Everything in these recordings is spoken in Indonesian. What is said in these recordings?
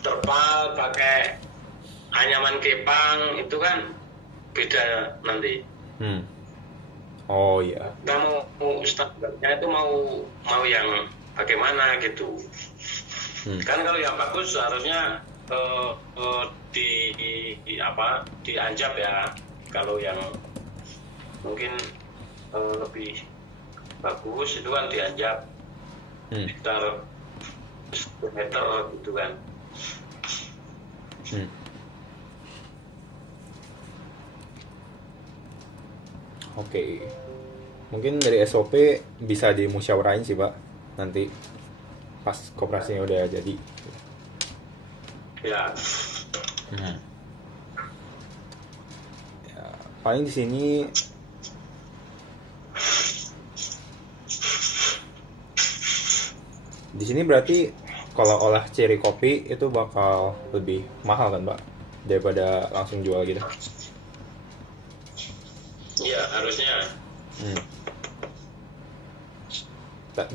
terpal, pakai anyaman kepang, itu kan beda nanti. Oh iya. Kita mau standarnya itu mau yang bagaimana gitu. Kan kalau yang bagus harusnya dianjap ya. Kalau yang mungkin lebih bagus itu kan dianjap sekitar 10 meter gitu kan. Oke. Mungkin dari SOP bisa dimusyawarahin sih Pak nanti pas koperasinya udah jadi. Ya. Ya, paling di sini berarti kalau olah cherry kopi itu bakal lebih mahal kan Pak daripada langsung jual gitu. Iya, harusnya.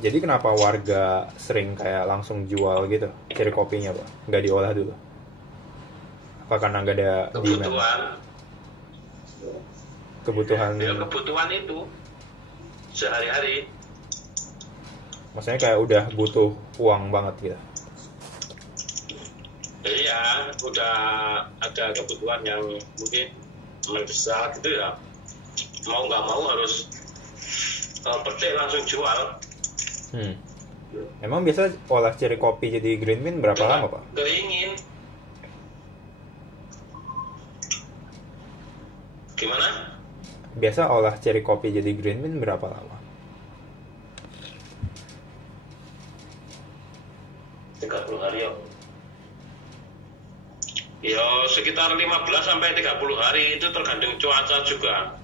Jadi kenapa warga sering kayak langsung jual gitu cherry kopinya Pak? Nggak diolah dulu? Apa karena nggak ada kebutuhan? Ya, kebutuhan itu sehari-hari. Maksudnya kayak udah butuh uang banget gitu? Iya, udah ada kebutuhan yang mungkin mendesak gitu ya. Mau nggak mau harus petik langsung jual. Emang biasa olah cherry kopi jadi green bean berapa lama Pak? Keringin. Gimana? Biasa olah cherry kopi jadi green bean berapa lama? 30 hari ya. Ya sekitar 15 sampai 30 hari, itu tergantung cuaca juga.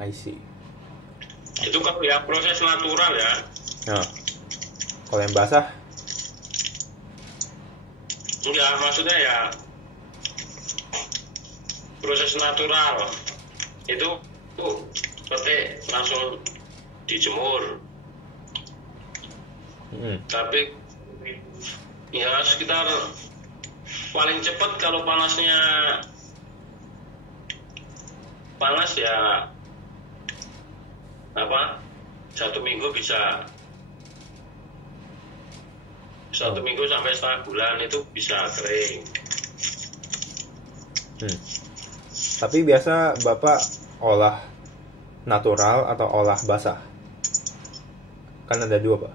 I see. Itu kan ya proses natural ya. Nah, kalau yang basah? Enggak, maksudnya ya proses natural. Itu petik langsung dijemur. Tapi ya sekitar paling cepat kalau panasnya panas ya 1 minggu bisa 1 minggu sampai setengah bulan itu bisa kering. Tapi biasa Bapak olah natural atau olah basah? Kan ada dua Pak.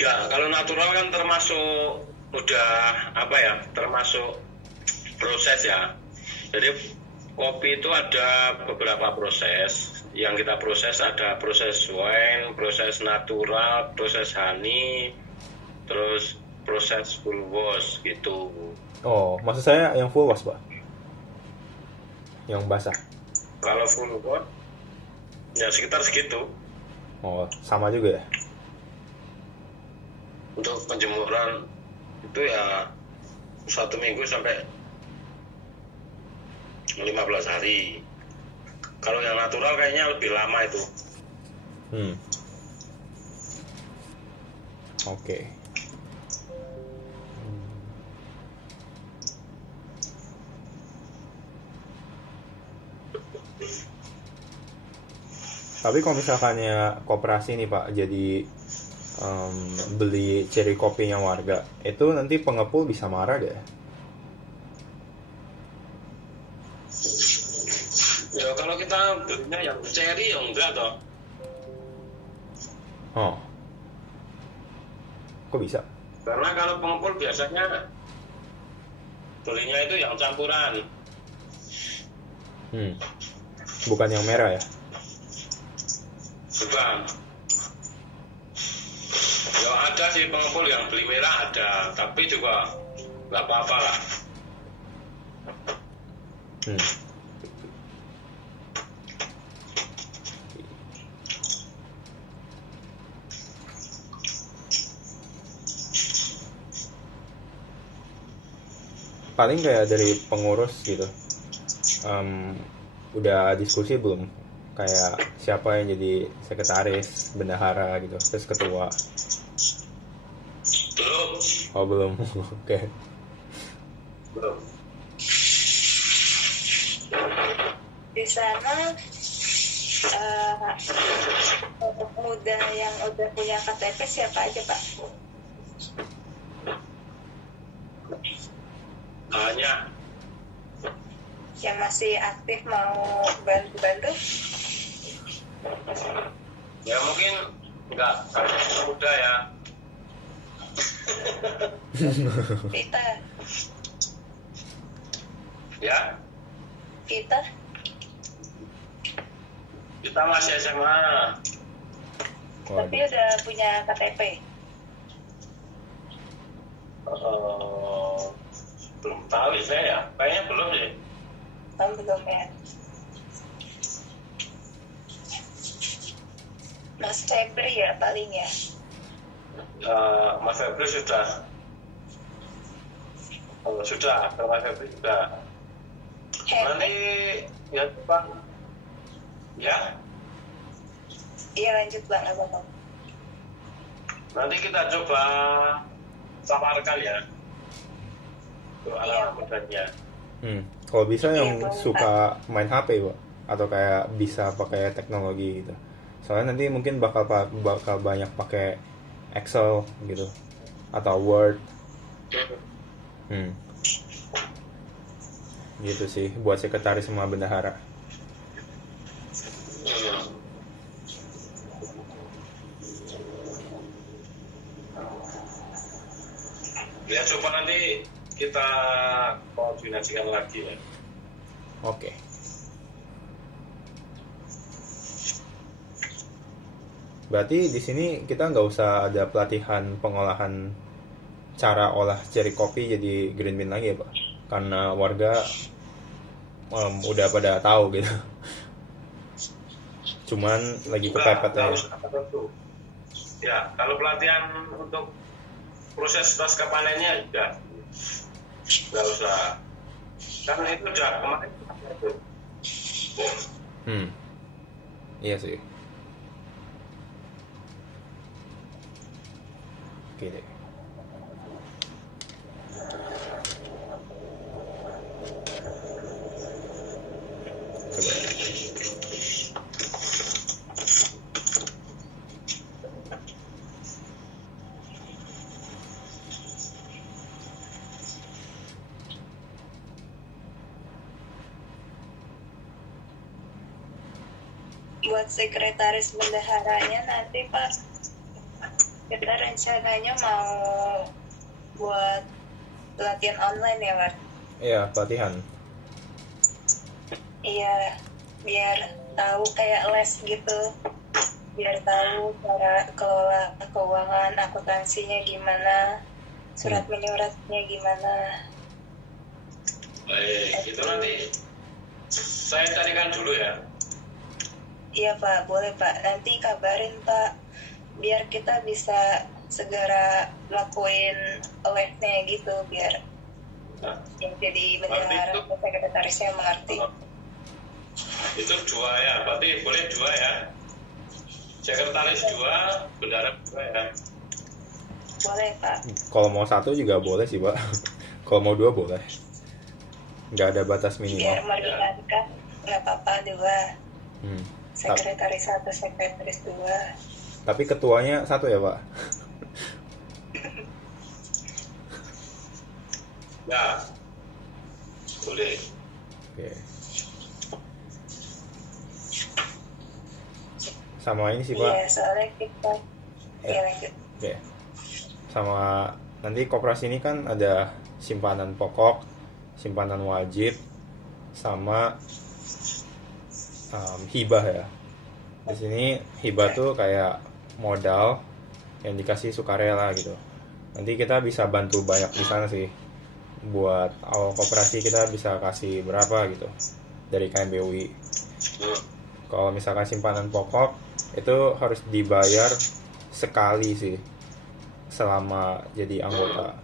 Ya, kalau natural kan termasuk termasuk proses ya. Jadi kopi itu ada beberapa proses. Yang kita proses ada proses wine, proses natural, proses honey, terus proses full wash gitu. Oh, maksud saya yang full wash Pak? Yang basah? Kalau full wash ya sekitar segitu. Oh, sama juga ya? Untuk penjemuran itu ya 1 minggu sampai 15 hari. Kalau yang natural kayaknya lebih lama itu. Oke. Tapi kalau misalkannya koperasi nih Pak, jadi beli cherry kopinya warga, itu nanti pengepul bisa marah deh. Ya kalau kita belinya yang cherry ya enggak toh. Oh. Kok bisa? Karena kalau pengepul biasanya belinya itu yang campuran. Bukan yang merah ya? Bukan. Ya ada sih pengepul yang beli merah ada, tapi juga nggak apa-apa lah. Paling kayak dari pengurus gitu, udah diskusi belum kayak siapa yang jadi sekretaris, bendahara gitu, terus ketua. Belum. Oh belum. Oke. Belum. Di sana muda yang udah punya KTP siapa aja Pak? Banyak. Yang masih aktif mau bantu-bantu? Ya mungkin enggak muda ya. Kita Ya, kita kita masih SMA. tapi Waduh. udah punya KTP. Belum tahu ya saya ya. Kayaknya belum sih. Belum ya. Mas Febri ya paling ya. Mas Febri sudah. Sudah, kalau Mas Febri sudah. Nanti Henry, ya Pak. Ya, iya lanjut Bang Abang. nanti kita coba samarkan ya. Untuk anak mudanya. Kalau bisa yang Iya, boleh, suka main HP, Pak, atau kayak bisa pakai teknologi gitu. Soalnya nanti mungkin bakal banyak pakai Excel gitu atau Word. Gitu sih buat sekretaris sama bendahara. Ya coba nanti kita koordinasikan lagi ya. Oke. Berarti di sini kita nggak usah ada pelatihan pengolahan cara olah cherry kopi jadi green bean lagi ya Pak? Karena warga udah pada tahu gitu. Cuman lagi kepepet ya. Ya, kalau pelatihan untuk proses pasca panennya juga nggak usah. Karena itu udah kemarin. Iya sih. Oke deh. Coba. Buat sekretaris bendaharanya nanti Pak, kita rencananya mau buat pelatihan online ya Pak? Iya, pelatihan. Iya, biar tahu kayak les gitu, biar tahu cara kelola keuangan, akuntansinya gimana, surat menyuratnya gimana. Baik, itu nanti saya carikan dulu ya. Iya Pak, boleh Pak. Nanti kabarin Pak, biar kita bisa segera lakuin lesnya gitu, biar yang jadi bendahara atau sekretarisnya mengerti. Itu 2 ya, berarti boleh 2 ya. Sekretaris 2, bendahara 2 ya. Boleh Pak. Kalau mau 1 juga boleh sih Pak. Kalau mau 2 boleh. Nggak ada batas Biar minimal. meringankan, nggak apa-apa 2. Sekretaris 1, sekretaris 2. Tapi ketuanya 1 ya Pak? Ya, boleh. Oke. Sama ini sih Pak. Iya, soalnya kita ya lanjut. Oke. Sama nanti koperasi ini kan ada simpanan pokok, simpanan wajib, sama hibah ya. Di sini hibah tuh kayak modal yang dikasih sukarela gitu. Nanti kita bisa bantu banyak di sana sih. Buat awal koperasi kita bisa kasih berapa gitu dari KMBUI. Kalau misalkan simpanan pokok itu harus dibayar sekali sih selama jadi anggota.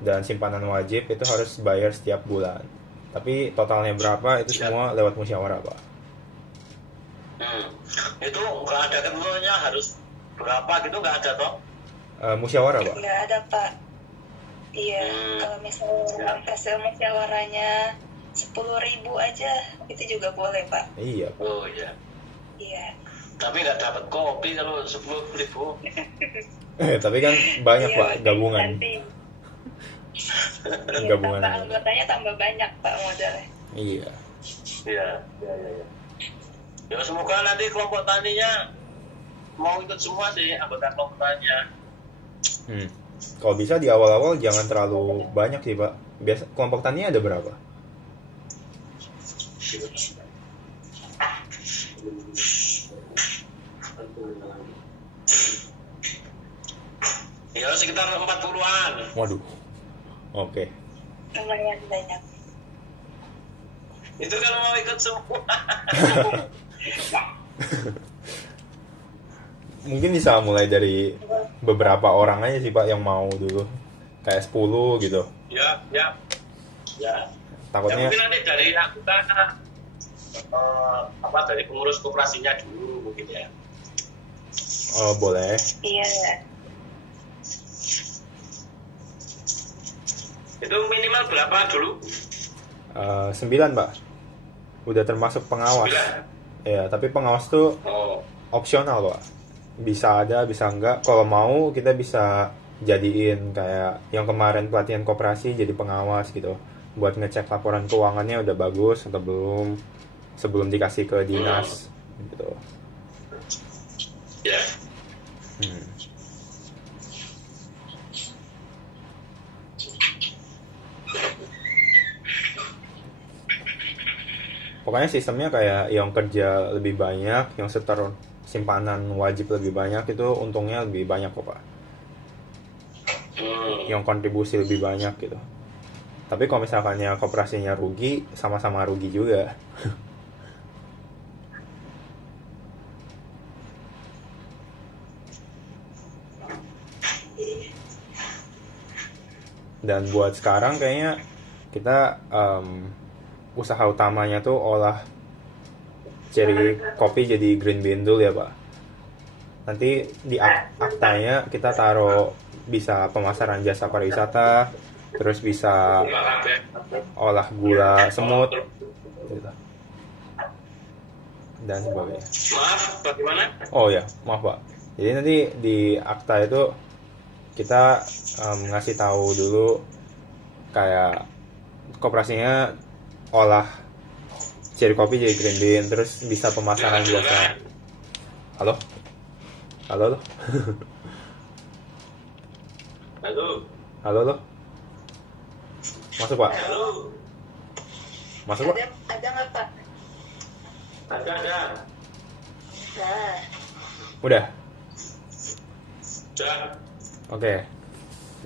Dan simpanan wajib itu harus bayar setiap bulan. Tapi totalnya berapa itu semua lewat musyawarah Pak. Itu nggak ada ketentuannya harus berapa gitu, nggak ada toh? Musyawarah pak. Nggak ada Pak. Iya, kalau misalnya hasil musyawarahnya 10.000 aja, itu juga boleh Pak. Iya. Oh iya. Iya. Tapi nggak dapat kopi kalau 10.000. Tapi kan banyak Iya, pak gabungan. nanti. Iya, Gabungan. tambah anggotanya tambah banyak Pak modalnya. Iya. Iya. Ya semoga nanti kelompok taninya mau ikut semua sih, anggota kelompok taninya. Kalau bisa di awal-awal jangan terlalu banyak sih pak. Biasa kelompok tani ada berapa? Ya sekitar 40-an. Waduh. Oke. Lumayan banyak. Itu kalau mau ikut semua. Mungkin bisa mulai dari beberapa orang aja sih pak yang mau dulu. Kayak 10 gitu. Ya. Takutnya Ya, mungkin nanti dari anggota dari pengurus koperasinya dulu mungkin ya. boleh. Iya. Itu minimal berapa dulu? 9 pak. Udah termasuk pengawas. 9. Ya, tapi pengawas tuh opsional pak. Bisa ada, bisa enggak. Kalau mau kita bisa jadiin kayak yang kemarin pelatihan koperasi jadi pengawas gitu. Buat ngecek laporan keuangannya udah bagus atau belum sebelum dikasih ke dinas gitu. Ya. Pokoknya sistemnya kayak yang kerja lebih banyak, yang setor simpanan wajib lebih banyak itu untungnya lebih banyak kok pak. Yang kontribusi lebih banyak gitu. Tapi kalau misalkannya koperasinya rugi, sama-sama rugi juga. Dan buat sekarang kayaknya kita usaha utamanya tuh olah cherry kopi jadi green bean dulu ya pak. Nanti di aktanya kita taruh bisa pemasaran jasa pariwisata, terus bisa olah gula semut gitu. Dan sebagainya. Maaf, bagaimana? Oh ya, maaf pak. Jadi nanti di akta itu kita ngasih tahu dulu kayak koperasinya olah cherry kopi jadi green bean, terus bisa pemasaran jasa. Halo? Halo? Halo lo? Masuk pak? Halo. Masuk pak? Ada nggak Pak? Ada. Nah. Udah? Udah. Oke.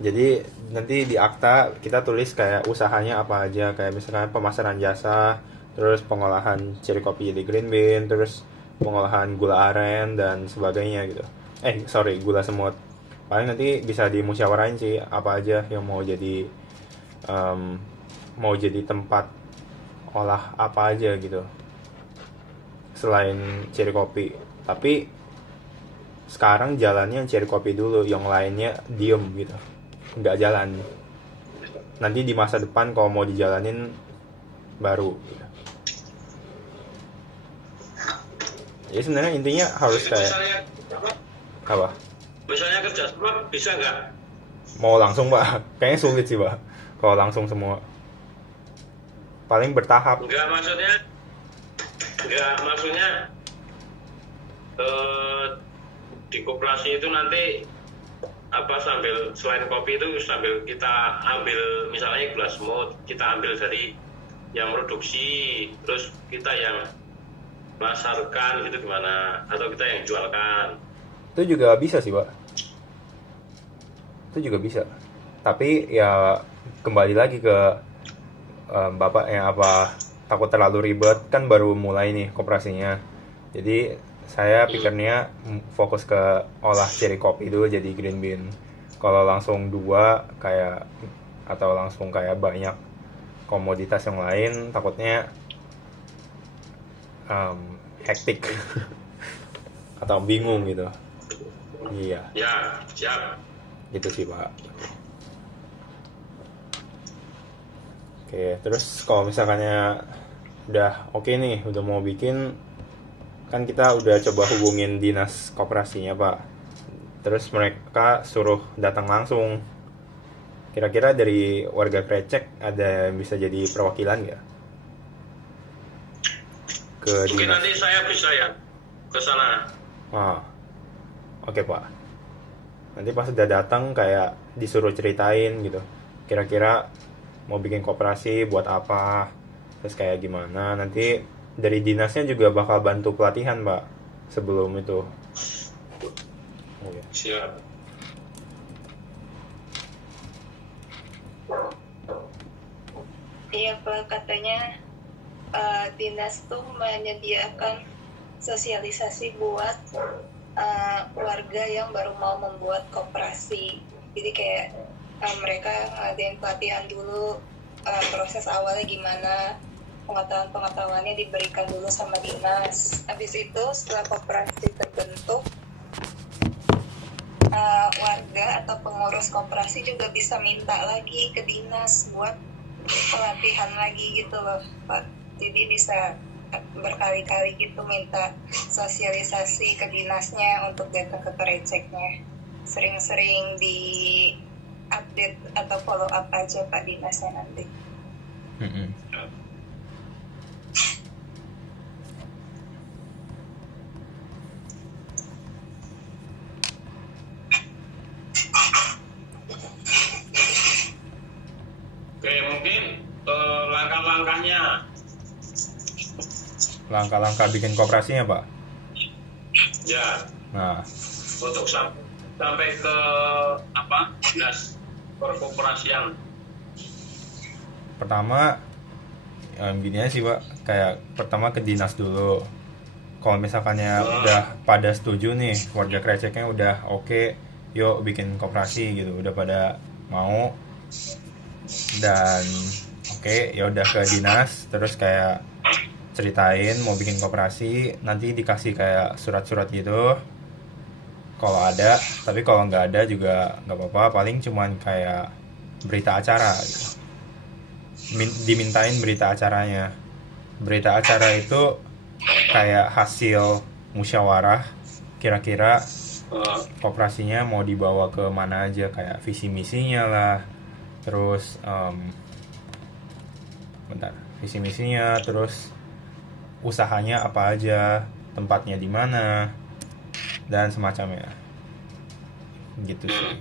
Jadi nanti di akta kita tulis kayak usahanya apa aja, kayak misalkan pemasaran jasa, terus pengolahan cherry kopi jadi green bean, terus pengolahan gula aren dan sebagainya gitu. Gula semut. Paling nanti bisa dimusyawarahin sih apa aja yang mau jadi tempat olah apa aja gitu. Selain cherry kopi. Tapi sekarang jalannya cherry kopi dulu, yang lainnya diem gitu. Nggak jalan. Nanti di masa depan kalau mau dijalanin baru gitu. Jadi sebenarnya intinya harus kayak apa? Misalnya kerja semua bisa nggak? Mau langsung pak? Kayaknya sulit sih pak. Kalau langsung semua. Paling bertahap. Enggak maksudnya di koperasi itu nanti sambil selain kopi itu sambil kita ambil misalnya gula semut, kita ambil dari yang produksi, terus kita yang masarkan gitu gimana, atau kita yang jualkan. Itu juga bisa sih pak. Itu juga bisa. Tapi ya kembali lagi ke bapak yang apa, takut terlalu ribet, kan baru mulai nih koperasinya. Jadi saya pikirnya fokus ke olah cherry kopi dulu jadi green bean. Kalau langsung langsung kayak banyak komoditas yang lain, takutnya hektik atau bingung gitu. Iya. Ya, siap. Gitu sih Pak. Oke, terus kalau misalkannya udah oke nih, udah mau bikin, kan kita udah coba hubungin dinas koperasinya Pak. Terus mereka suruh datang langsung. Kira-kira dari warga Krecek ada yang bisa jadi perwakilan nggak? Ke Mungkin dinas. nanti saya bisa ya ke sana. Oke Pak. Nanti pas udah datang kayak disuruh ceritain gitu. Kira-kira mau bikin koperasi buat apa, terus kayak gimana. Nanti dari dinasnya juga bakal bantu pelatihan Pak sebelum itu. Oh, ya. Siap. Iya Pak, katanya dinas tuh menyediakan sosialisasi buat warga yang baru mau membuat koperasi. Jadi kayak mereka ngadain pelatihan dulu, proses awalnya gimana, pengetahuannya diberikan dulu sama dinas. Habis itu setelah koperasi terbentuk, warga atau pengurus koperasi juga bisa minta lagi ke dinas buat pelatihan lagi gitu loh Pak. Jadi bisa berkali-kali gitu minta sosialisasi ke dinasnya untuk datang ke Kreceknya. Sering-sering di update atau follow up aja Pak dinasnya nanti. Oke, mungkin langkah-langkahnya. Langkah-langkah bikin koperasinya Pak. Ya, Nah, untuk sampai ke dinas perkoperasian. pertama gini aja sih Pak, kayak pertama ke dinas dulu. Kalau misalkannya udah pada setuju nih, warga Kreceknya udah oke, yuk bikin koperasi gitu, udah pada mau, dan oke, ya udah ke dinas, terus kayak ceritain mau bikin koperasi, nanti dikasih kayak surat-surat gitu kalau ada. Tapi kalau nggak ada juga nggak apa-apa, paling cuman kayak berita acara gitu. Dimintain berita acaranya. Berita acara itu kayak hasil musyawarah, kira-kira koperasinya mau dibawa ke mana aja, kayak visi misinya lah, terus visi misinya, terus usahanya apa aja, tempatnya di mana, dan semacamnya gitu sih.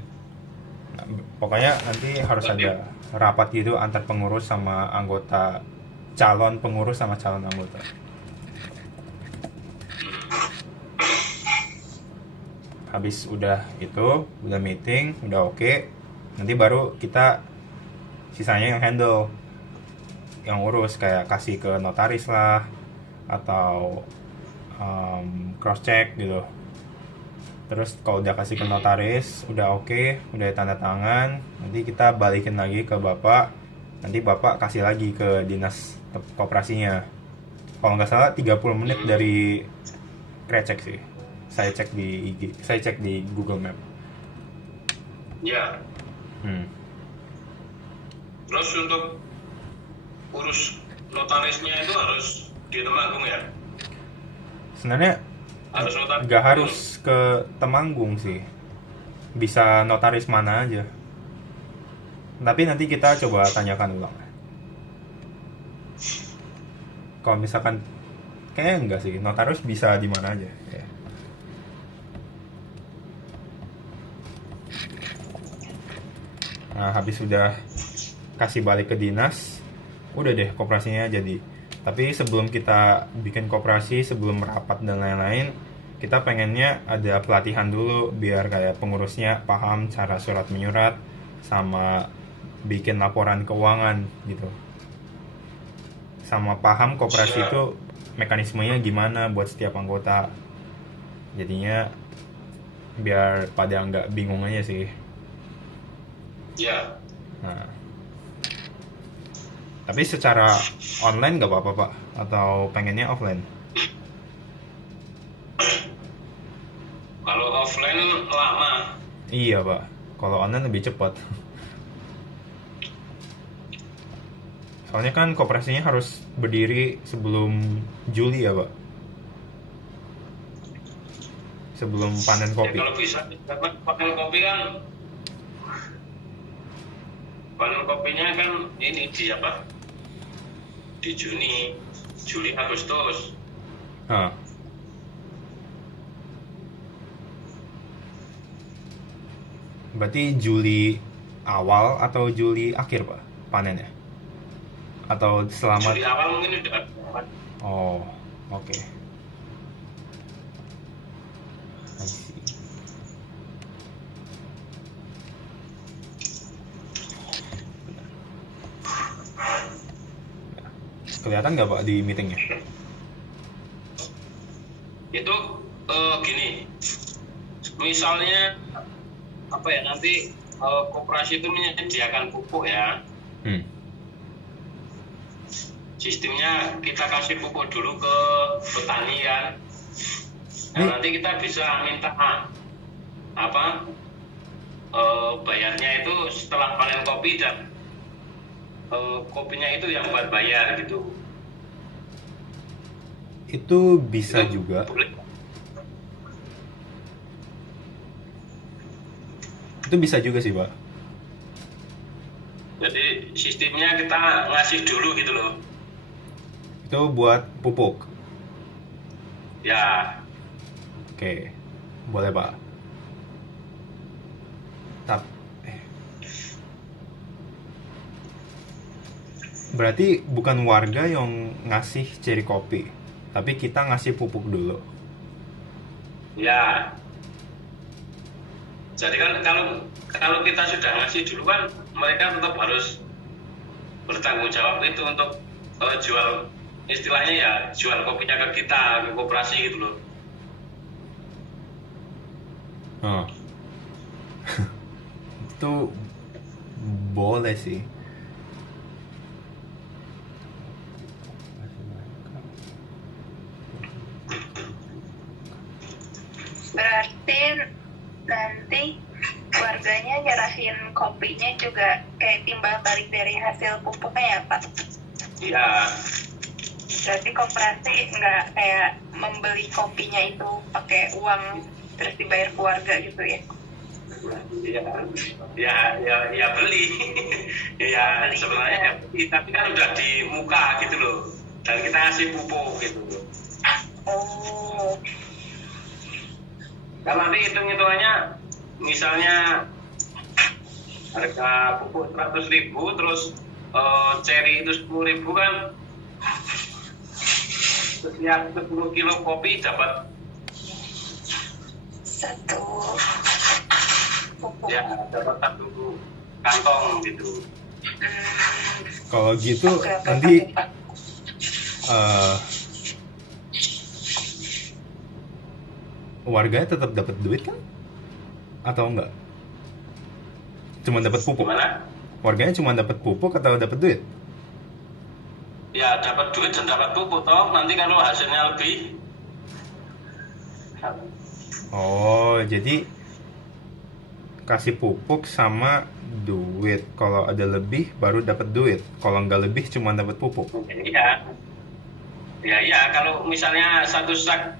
Nah, pokoknya nanti harus ada rapat gitu antar pengurus sama anggota, calon pengurus sama calon anggota. Habis udah itu, udah meeting, udah oke, nanti baru kita sisanya yang handle, yang urus, kayak kasih ke notaris lah, atau cross check gitu. Terus kalau udah kasih ke notaris, udah oke, udah tanda tangan, nanti kita balikin lagi ke bapak, nanti bapak kasih lagi ke dinas koperasinya. Kalau nggak salah 30 menit dari Krecek sih. Saya cek di IG, saya cek di Google Map. Ya. Terus untuk urus notarisnya itu harus di Temanggung ya? Sebenarnya nggak harus ke Temanggung sih, bisa notaris mana aja. Tapi nanti kita coba tanyakan ulang. Kalau misalkan kayaknya enggak sih, notaris bisa di mana aja. Nah, habis sudah kasih balik ke dinas, udah deh koperasinya jadi. Tapi sebelum kita bikin koperasi, sebelum merapat dan lain-lain, kita pengennya ada pelatihan dulu biar kayak pengurusnya paham cara surat menyurat sama bikin laporan keuangan gitu. Sama paham koperasi itu mekanismenya gimana buat setiap anggota. Jadinya biar pada nggak bingung aja sih. Ya. Nah, tapi secara online nggak apa-apa Pak? Atau pengennya offline? offline lama. Iya Pak, kalau online lebih cepat. Soalnya kan koperasinya harus berdiri sebelum Juli ya Pak, sebelum panen Ya kopi. kalau bisa dapat panen kopi kan, panen kopinya kan ini di apa? Di Juni, Juli, Agustus. Hah. Berarti Juli awal atau Juli akhir Pak panennya? Atau selama? Juli awal mungkin udah. Oh, oke. I see. Kelihatan nggak Pak di meetingnya? Itu gini, misalnya apa ya, nanti koperasi itu menyediakan pupuk ya. Sistemnya kita kasih pupuk dulu ke petani kan. Nah, nanti kita bisa minta apa bayarnya itu setelah panen kopi, dan kopinya itu yang buat bayar gitu. Itu bisa Itu juga. boleh. Itu bisa juga sih Pak. Jadi sistemnya kita ngasih dulu gitu loh. Itu buat pupuk. Ya, Oke, boleh Pak. Berarti bukan warga yang ngasih ceri kopi, tapi kita ngasih pupuk dulu. ya. Jadi kan kalau kita sudah ngasih dulu kan, mereka tetap harus bertanggung jawab itu untuk jual, istilahnya ya jual kopinya ke kita, ke koperasi gitu loh. Oh. Itu boleh sih. Berarti nanti warganya nyerahin kopinya juga kayak timbal balik dari hasil pupuknya ya Pak? Iya, Berarti koperasi nggak kayak membeli kopinya itu pakai uang terus dibayar keluarga gitu ya? ya beli. Ya sebenarnya ya beli, tapi kan udah di muka gitu loh, dan kita ngasih pupuk gitu loh. Oh, Kalau nanti hitung-hitungannya, misalnya harga pupuk 100.000, terus ceri itu 10.000 kan, setiap 10 kilo kopi dapat satu pupuk. ya dapat 1 kantong gitu. Kalau gitu Oke, nanti Pak. warganya tetap dapat duit kan? Atau enggak? Cuma dapat pupuk. Gimana? Warganya cuma dapat pupuk atau dapat duit? Ya dapat duit dan dapat pupuk toh. Nanti kalau hasilnya lebih, Oh, jadi kasih pupuk sama duit. Kalau ada lebih baru dapat duit. Kalau nggak lebih cuma dapat pupuk. ya kalau misalnya satu sak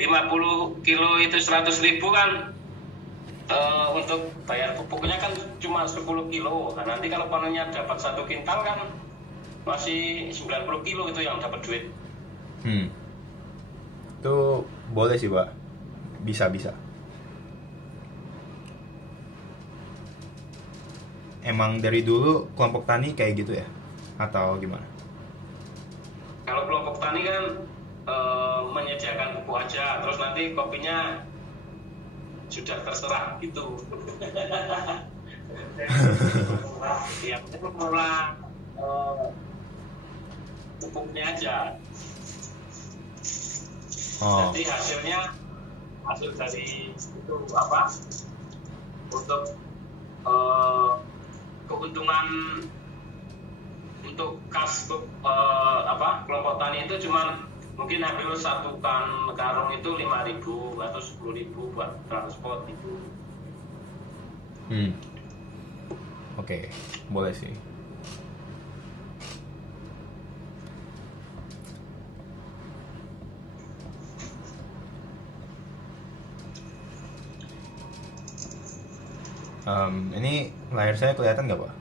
50 kilo itu 100.000 kan, untuk bayar pupuknya kan cuma 10 kilo. Nah, nanti kalau panennya dapat 1 kintal kan masih 90 kilo itu yang dapat duit. Itu boleh sih Pak. Bisa. Emang dari dulu kelompok tani kayak gitu ya? Atau gimana? Kalau kelompok tani kan menyediakan pupuk aja, terus nanti kopinya sudah terserah gitu. Ya, mengelola pupuknya aja. Oh. Jadi hasil dari itu apa? Untuk keuntungan untuk kas kelompok tani itu cuma mungkin ambil satu karung itu 5.000 atau 10.000 buat transport itu. Oke, boleh sih. Ini layar saya kelihatan nggak, Pak?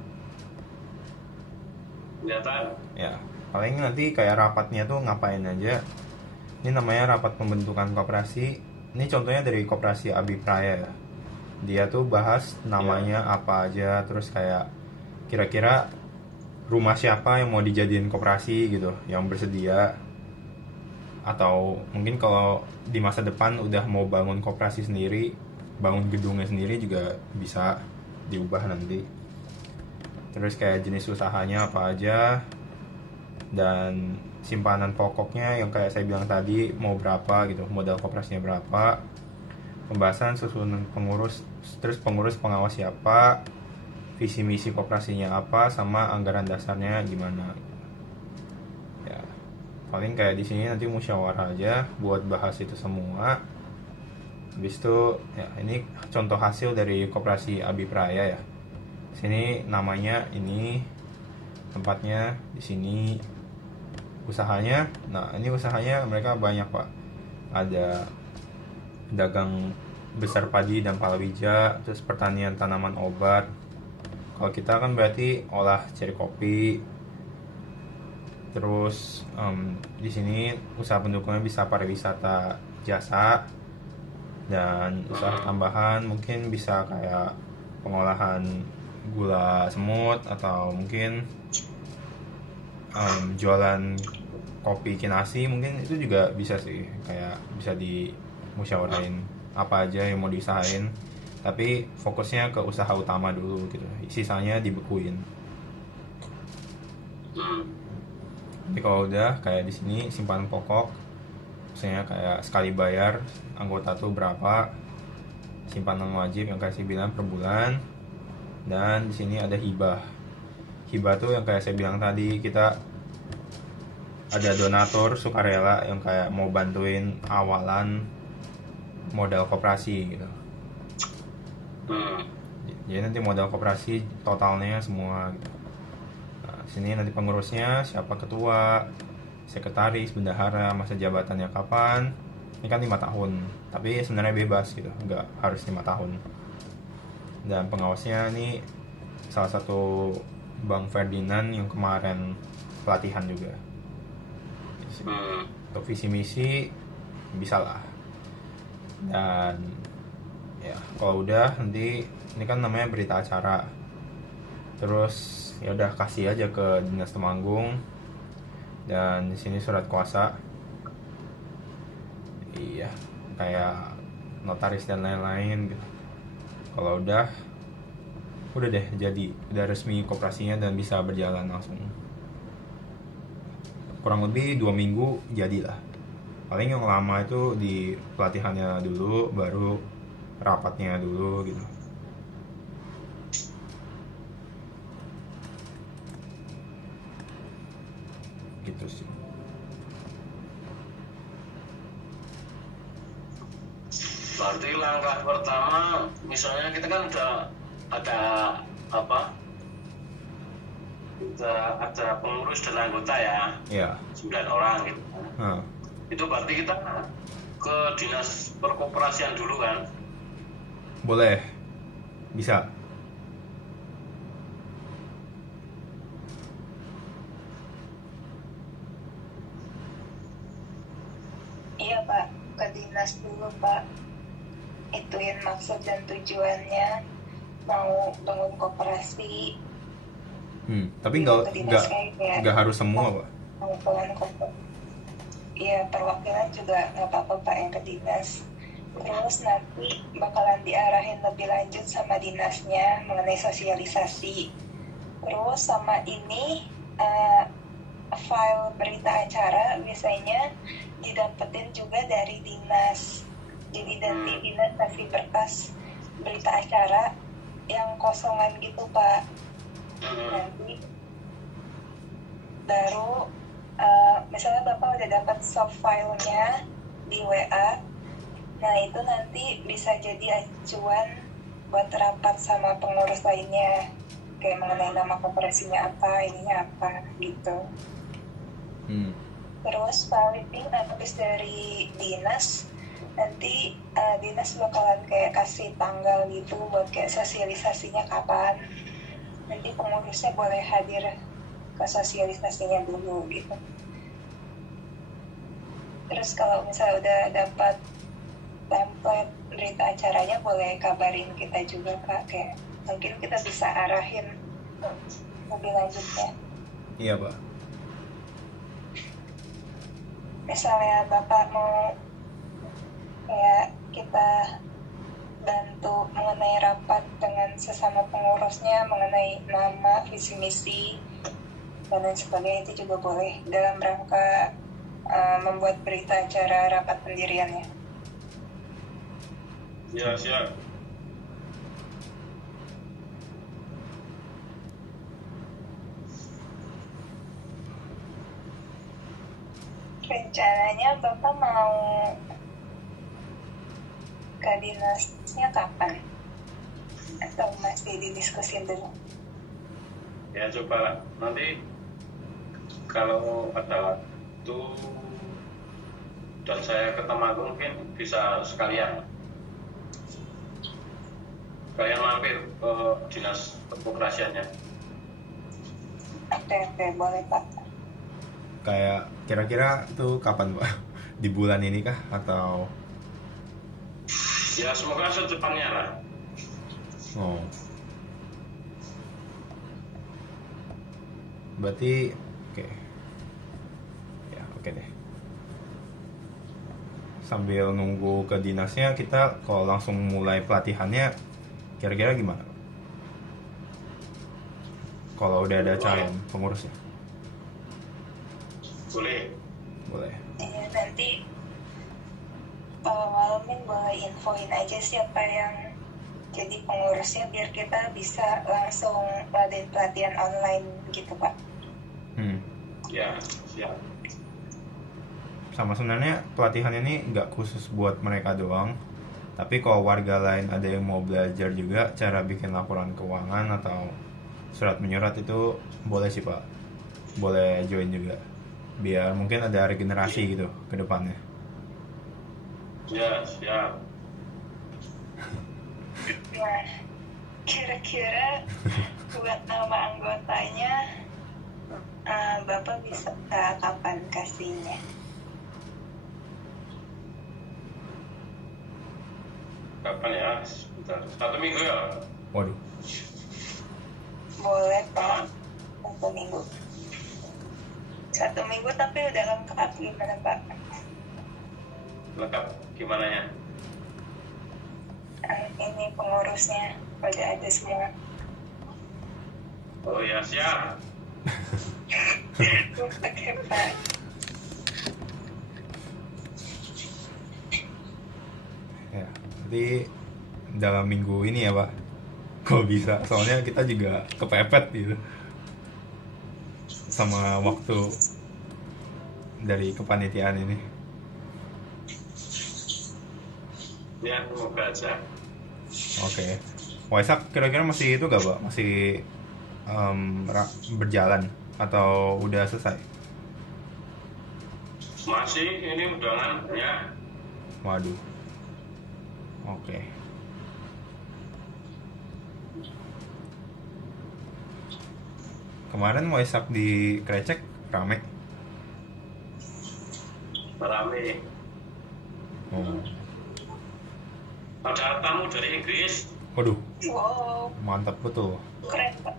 Kelihatan. Ya, paling nanti kayak rapatnya tuh ngapain aja. Ini namanya rapat pembentukan koperasi. Ini contohnya dari Koperasi Abipraya ya. Dia tuh bahas namanya apa aja, terus kayak kira-kira rumah siapa yang mau dijadiin koperasi gitu, yang bersedia. Atau mungkin kalau di masa depan udah mau bangun koperasi sendiri, bangun gedungnya sendiri juga bisa diubah nanti. Terus kayak jenis usahanya apa aja, dan simpanan pokoknya yang kayak saya bilang tadi mau berapa gitu, modal koperasinya berapa, pembahasan susunan pengurus, terus pengurus pengawas siapa, visi misi koperasinya apa, sama anggaran dasarnya gimana. Ya, paling kayak di sini nanti musyawarah aja buat bahas itu semua. Habis itu ya ini contoh hasil dari Koperasi Abipraya ya. Sini namanya ini, tempatnya di sini, usahanya. Nah, ini usahanya mereka banyak, Pak. Ada dagang besar padi dan palawija, terus pertanian tanaman obat. Kalau kita kan berarti olah ceri kopi. Terus di sini usaha pendukungnya bisa pariwisata, jasa, dan usaha tambahan mungkin bisa kayak pengolahan gula semut, atau mungkin jualan kopi kinasi, mungkin itu juga bisa sih, kayak bisa dimusyawarahin apa aja yang mau diusahain, tapi fokusnya ke usaha utama dulu gitu, sisanya dibekuin. Tapi kalau udah kayak di sini simpanan pokok, misalnya kayak sekali bayar anggota tuh berapa, simpanan wajib yang kayak saya bilang per bulan, dan di sini ada hibah. Hibah tuh yang kayak saya bilang tadi, kita ada donatur sukarela yang kayak mau bantuin awalan modal koperasi gitu. Jadi nanti modal koperasi totalnya semua gitu. Nah, sini nanti pengurusnya siapa, ketua, sekretaris, bendahara, masa jabatannya kapan. Ini kan 5 tahun, tapi sebenarnya bebas gitu, nggak harus 5 tahun. Dan pengawasnya ini salah satu Bang Ferdinand yang kemarin pelatihan juga. Untuk visi misi bisa lah. Dan ya kalau udah nanti ini kan namanya berita acara. Terus ya udah kasih aja ke Dinas Temanggung. Dan di sini surat kuasa, iya, kayak notaris dan lain-lain gitu. Kalau udah deh jadi, udah resmi koperasinya dan bisa berjalan langsung. Kurang lebih 2 minggu jadilah. Paling yang lama itu di pelatihannya dulu, baru rapatnya dulu gitu. Gitu sih. Berarti langkah pertama, misalnya kita kan udah ada apa? Ada pengurus dan anggota ya. Iya. 9 orang gitu. Itu berarti kita ke dinas perkoperasian dulu kan? Boleh. Bisa. Iya Pak, ke dinas dulu Pak. Ituin maksud dan tujuannya, mau bangun koperasi. Tapi nggak harus semua Pak. Mau bangun koperasi. Iya, perwakilan juga nggak apa-apa Pak yang ke dinas. Terus nanti bakalan diarahin lebih lanjut sama dinasnya mengenai sosialisasi. Terus sama ini file berita acara biasanya didapetin juga dari dinas. Jadi nanti dinas kasih berkas berita acara yang kosongan gitu Pak. Nanti baru misalnya Bapak udah dapat soft filenya di WA, nah itu nanti bisa jadi acuan buat rapat sama pengurus lainnya, kayak mengenai nama koperasinya apa, ininya apa gitu. Terus paling habis dari dinas, nanti dinas bakalan kayak kasih tanggal gitu buat kayak sosialisasinya kapan. Nanti pengurusnya boleh hadir ke sosialisasinya dulu gitu. Terus kalau misalnya udah dapat template berita acaranya, boleh kabarin kita juga Kak, kayak mungkin kita bisa arahin lebih lanjutnya. Iya Pak. Misalnya Bapak mau kayak kita bantu mengenai rapat dengan sesama pengurusnya mengenai nama, visi misi dan lain sebagainya, itu juga boleh dalam rangka membuat berita acara rapat pendiriannya. Ya, siap. Rencananya Bapak mau ke dinasnya kapan? Atau masih didiskusin dulu? Ya, coba nanti kalau ada waktu dan saya ke Temanggung mungkin bisa sekalian mampir ke dinas kekoperasiannya. Oke, boleh Pak. Kayak kira-kira tuh kapan Pak? Di bulan ini kah atau? Ya semoga secepatnya lah. Oh. Berarti oke. Ya, oke deh. Sambil nunggu ke dinasnya, kita kalau langsung mulai pelatihannya kira-kira gimana? Kalau udah ada calon pengurusnya. Boleh. Boleh. Ya, nanti Walaupun boleh infoin aja siapa yang jadi pengurusnya biar kita bisa langsung ngadain pelatihan online gitu Pak. Ya, siap. Sama sebenarnya pelatihan ini nggak khusus buat mereka doang, tapi kalau warga lain ada yang mau belajar juga cara bikin laporan keuangan atau surat menyurat itu boleh sih Pak, boleh join juga biar mungkin ada regenerasi gitu ke depannya. Ya, siap. Nah, kira-kira buat nama anggotanya Bapak bisa kapan kasihnya? Kapan ya? Sebentar. 1 minggu ya? Waduh. Boleh Pak, 1 minggu. 1 minggu tapi udah lengkap gimana Pak? Lengkap gimana ya? Ini pengurusnya udah ada semua. Oh ya, siap. Oke Pak. Ya, nanti dalam minggu ini ya Pak, kok bisa, soalnya kita juga kepepet gitu sama waktu dari kepanitiaan ini. Ya, semoga aja. Oke. Waisak kira-kira masih itu gak Pak? Masih berjalan atau udah selesai? Masih ini undangan ya. Waduh. Oke. Kemarin Waisak di Krecek rame. Rame. Oh. Ada tamu dari Inggris. Waduh, Wow, mantap betul. keren Pak.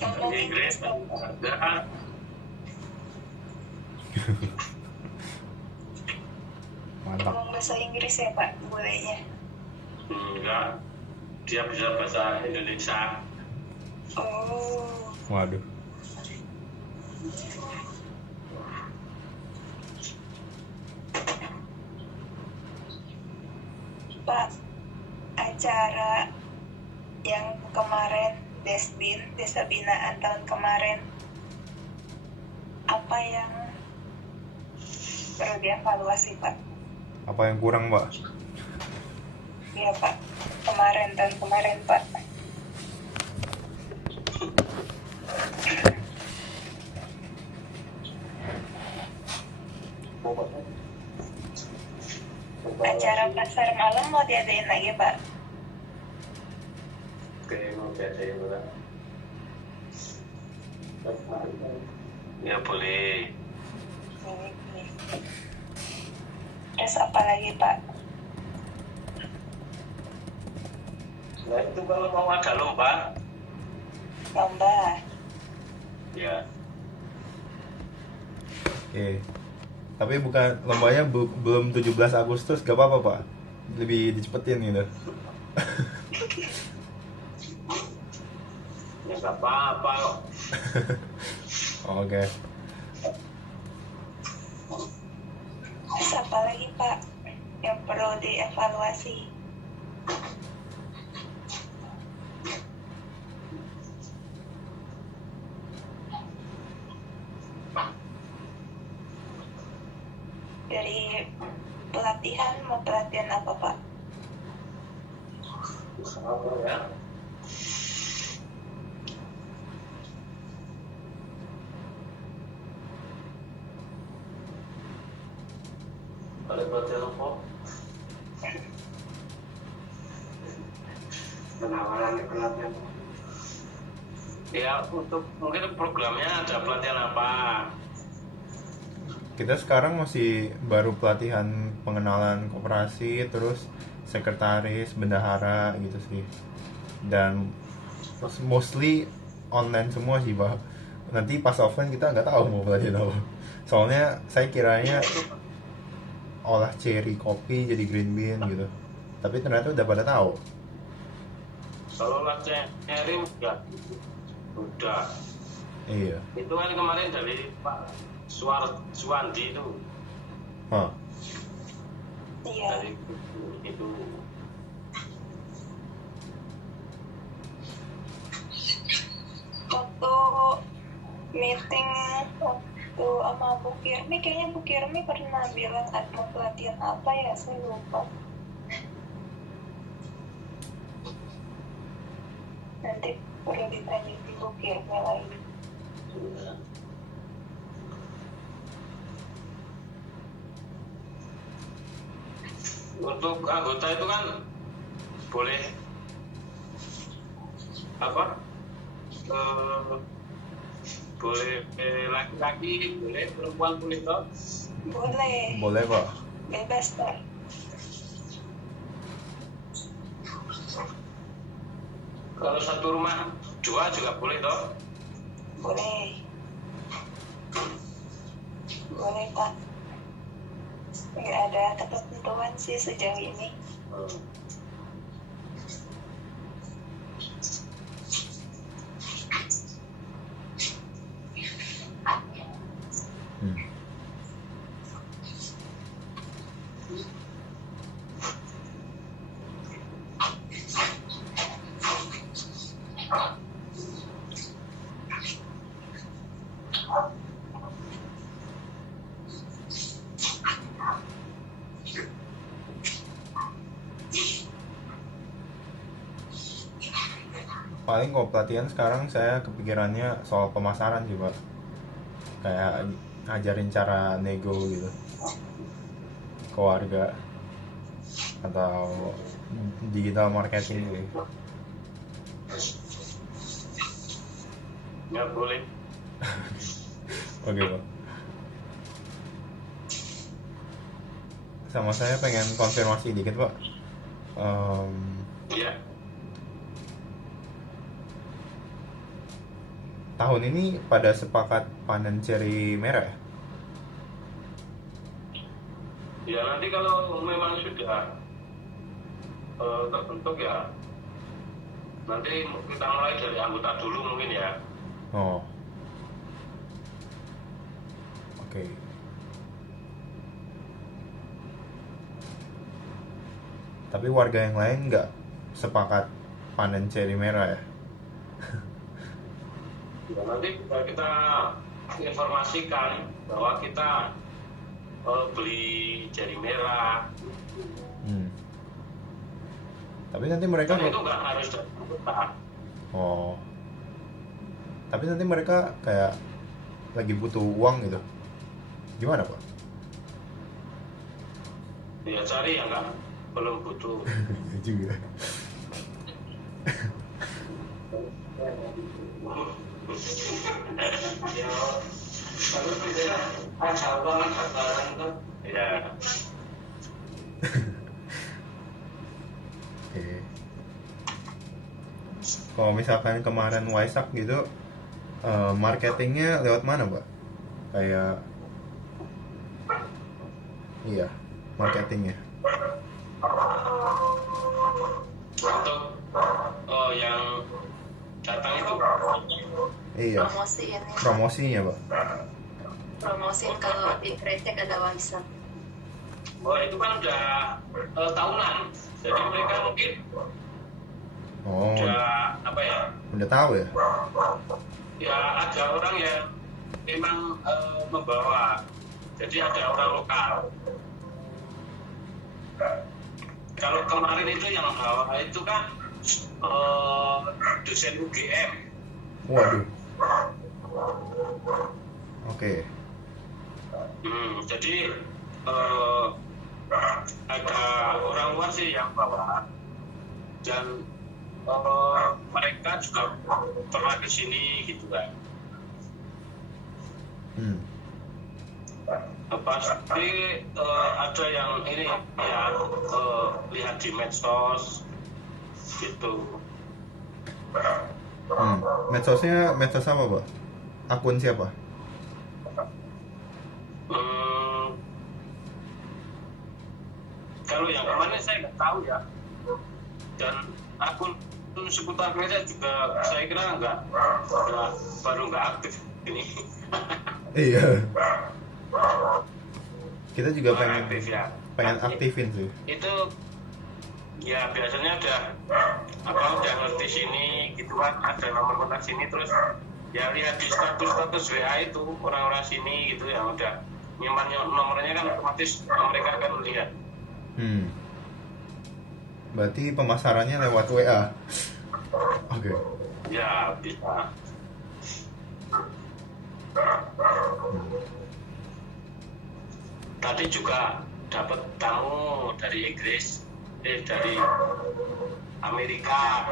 Ngomong Dari Inggris. Inggris Pak. Ada. Mantap. Ngomong bahasa Inggris ya Pak, bolehnya. Enggak. Dia bisa bahasa Indonesia. Oh, Waduh. Pak, acara yang kemarin Desbin, Desa Binaan tahun kemarin, apa yang perlu dievaluasi Pak? Apa yang kurang, Pak? Iya Pak, tahun kemarin Pak. Acara pasar malam mau diadain lagi Pak? Oke, mau diadain Pak. Ya boleh. Terus apa lagi Pak? Nah itu kalau mau ada lomba. Lomba. Ya. Oke. Tapi bukan lombanya belum 17 Agustus, gak apa-apa, Pak. Lebih dicepetin gitu. Ya nggak apa-apa. Oke. Terus apa lagi Pak yang perlu dievaluasi? Dari pelatihan mau pelatihan apa Pak? Apa ya? Kalau pelatihan apa? Penawaran pelatihan. Ya untuk mungkin programnya ada pelatihan apa? Kita sekarang masih baru pelatihan pengenalan koperasi, terus sekretaris, bendahara gitu sih. Dan mostly online semua sih, Pak. Nanti pas offline kita nggak tahu mau pelatihan apa. Soalnya saya kiranya olah cherry kopi jadi green bean gitu. Tapi ternyata udah pada tahu. Kalau olah cherry udah. Iya. Itu kan kemarin dari Pak Suwandi itu. Hah. Iya. Dari itu. Waktu meeting waktu sama Bu Kirmi, kayaknya Bu Kirmi pernah bilang ada pelatihan apa ya, saya lupa. Nanti perlu ditanya di Bu Kirmi lagi. Untuk anggota itu kan boleh apa? Boleh laki-laki, boleh perempuan, boleh toh? Boleh. Boleh, Pak. Bebas Pak. Kalau satu rumah dua juga boleh toh? Boleh. Boleh Pak. Nggak ada ketentuan sih sejauh ini. Paling kalau pelatihan sekarang saya kepikirannya soal pemasaran sih, Pak. Kayak ngajarin cara nego gitu ke warga atau digital marketing gitu. Nggak boleh. Oke, Pak. Sama saya pengen konfirmasi dikit, Pak. Iya. Tahun ini pada sepakat panen cherry merah ya? Ya nanti kalau memang sudah terbentuk ya nanti kita mulai dari anggota dulu mungkin ya. Oh. Oke. Tapi warga yang lain nggak sepakat panen cherry merah ya? Ya nanti kita informasikan bahwa kita beli jari merah. Tapi nanti mereka itu nggak harus datang. Oh. Tapi nanti mereka kayak lagi butuh uang gitu. Gimana, Pak? Ya cari yang nggak belum butuh. Juga. Ya, kalau bisa ada banget sekarang tuh. Ya. Oke. Kalau misalkan kemarin Waisak gitu, marketingnya lewat mana, Pak? Kayak, iya, marketingnya. Untuk yang datang itu. Iya. Promosiin ya. Promosinya, Pak. Promosiin kalau di Krecek ada Waisak. Oh itu kan udah tahunan, jadi mereka mungkin Oh, udah apa ya? udah tahu ya? Ya ada orang yang memang membawa, jadi ada orang lokal. Kalau kemarin itu yang bawa itu kan dosen UGM. Waduh. Oke. Jadi ada orang luar sih yang bawa, dan mereka juga pernah ke sini gitu kan. Pasti ada yang ini ya lihat di medsos gitu. Medsosnya medsos apa, Pak? Akun siapa? Kalau yang kemarin saya nggak tahu ya, dan akun seputar gereja juga saya kira baru nggak aktif ini. Iya. Kita juga pengen aktif ya. Pengen aktifin sih. Itu ya biasanya udah ngerti sini gitu kan, ada nomor kontak sini, terus ya lihat di status WA itu orang-orang sini gitu yang udah nyimpan nomornya kan, otomatis mereka akan melihat. Berarti pemasarannya lewat WA. Oke. Ya bisa. Tadi juga dapat tamu dari Inggris, dari Amerika.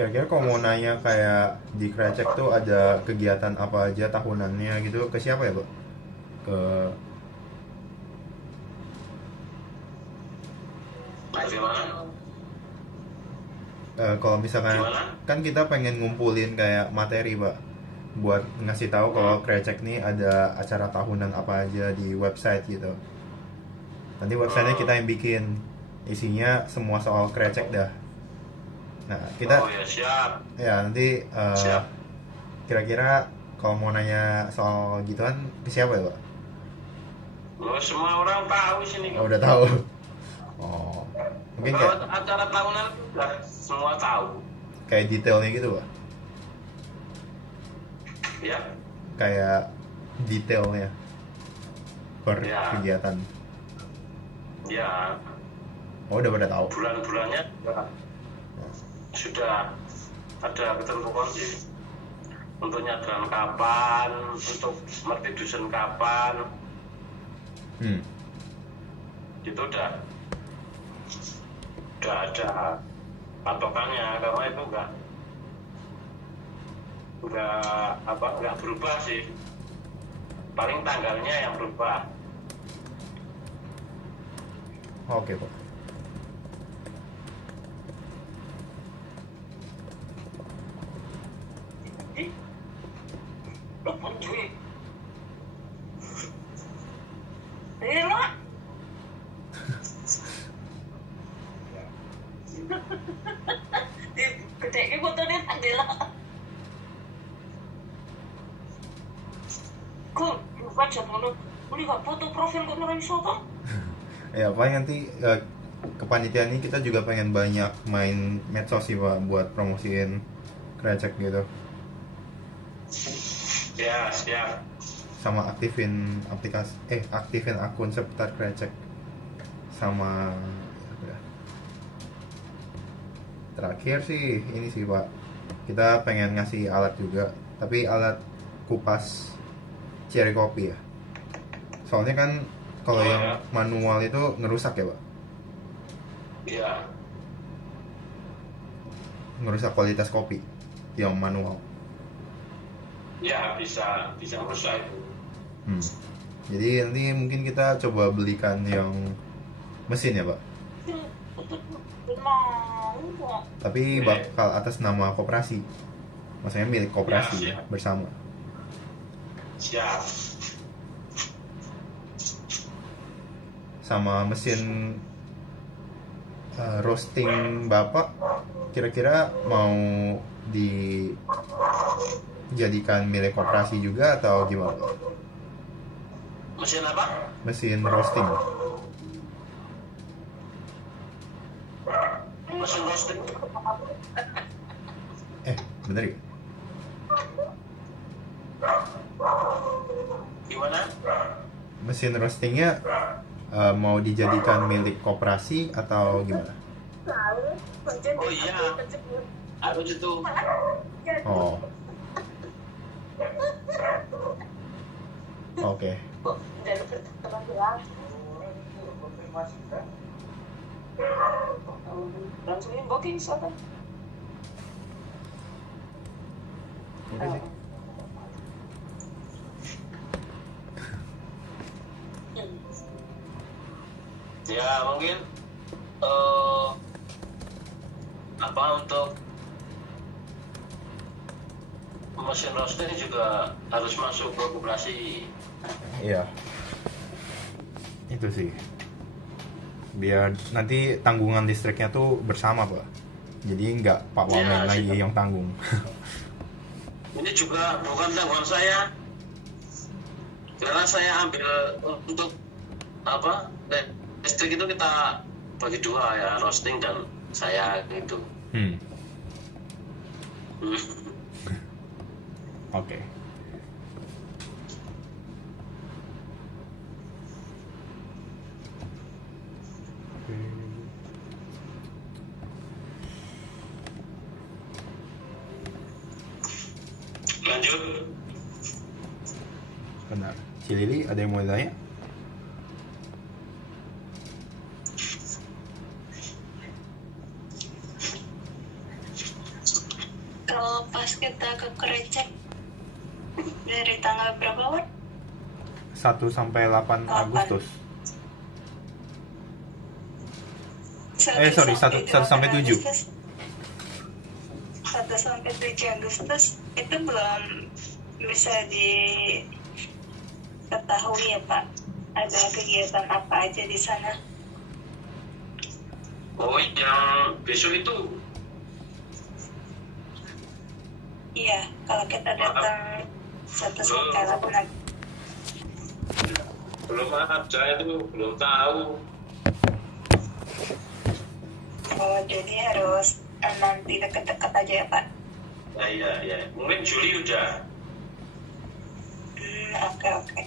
Kira-kira kalau mau nanya kayak di Krecek tuh ada kegiatan apa aja tahunannya gitu, ke siapa ya, Pak? Ke kalau misalkan kan kita pengen ngumpulin kayak materi, Pak, buat ngasih tahu kalau Krecek nih ada acara tahunan apa aja di website gitu. Nanti websitenya kita yang bikin, isinya semua soal Krecek dah. Nah, kita ya siap. Ya, nanti siap. Kira-kira kalau mau nanya soal gituan ke siapa ya, Pak? Semua orang tahu sini. Oh, udah tahu. Oh. Mungkin kalau acara tahunan udah semua tahu. Kayak detailnya gitu, Pak? Ya. Kayak detailnya per kegiatan. Ya. Oh, udah pada tahu. Bulan-bulannya sudah ada ketentuan sih, untuk nyadran kapan, untuk mertidusen kapan. Itu udah ada patokannya, karena itu enggak berubah sih, paling tanggalnya yang berubah. Oke, Pak. Gede fotonya Andela. Kok baca dulu, udah foto profil kok orang soto? Ya, paling nanti kepanitiaan ini kita juga pengen banyak main medsos sih Pak, buat promosiin Krecek gitu. Ya, siap. Sama aktifin akun seputar Krecek. Sama terakhir sih ini sih Pak, kita pengen ngasih alat juga, tapi alat kupas cherry kopi ya. Soalnya kan kalau yang manual itu ngerusak ya Pak. Iya. Ngerusak kualitas kopi yang manual. Ya, bisa merusak itu. Jadi nanti mungkin kita coba belikan yang mesin ya Pak. Tapi bakal atas nama koperasi. Maksudnya milik koperasi Ya, bersama. Siap. Sama mesin roasting Bapak kira-kira mau dijadikan milik koperasi juga atau gimana? Mesin apa? Mesin roasting. Mesin roasting. Bener ya? Gimana? Mesin roastingnya mau dijadikan milik koperasi atau gimana? Oh iya, harus itu. Oh. Oke. Langsungin booking silakan. Oke sih. Ya mungkin untuk mesin roasting juga harus masuk ke koperasi. Iya. Itu sih. Biar nanti tanggungan listriknya tuh bersama Pak. Jadi nggak Pak Wamen lagi yang tanggung. Ini juga bukan tanggungan saya, karena saya ambil untuk listrik itu kita bagi dua ya, roasting dan saya gitu. Oke. Lanjut. Benar. Cilili ada yang mau tanya? Kalau pas kita ke Krecek dari tanggal berapa Wan? 1 sampai 8 Agustus. 1 sampai 7. 1 sampai 7 Agustus itu belum bisa diketahui ya Pak, ada kegiatan apa aja di sana? Oh, yang besok itu? Iya, kalau kita datang 1 sampai 8 belum ada, itu belum tahu. Oh, jadi harus nanti deket-deket aja ya Pak? Iya. Mungkin Juli udah. Oke.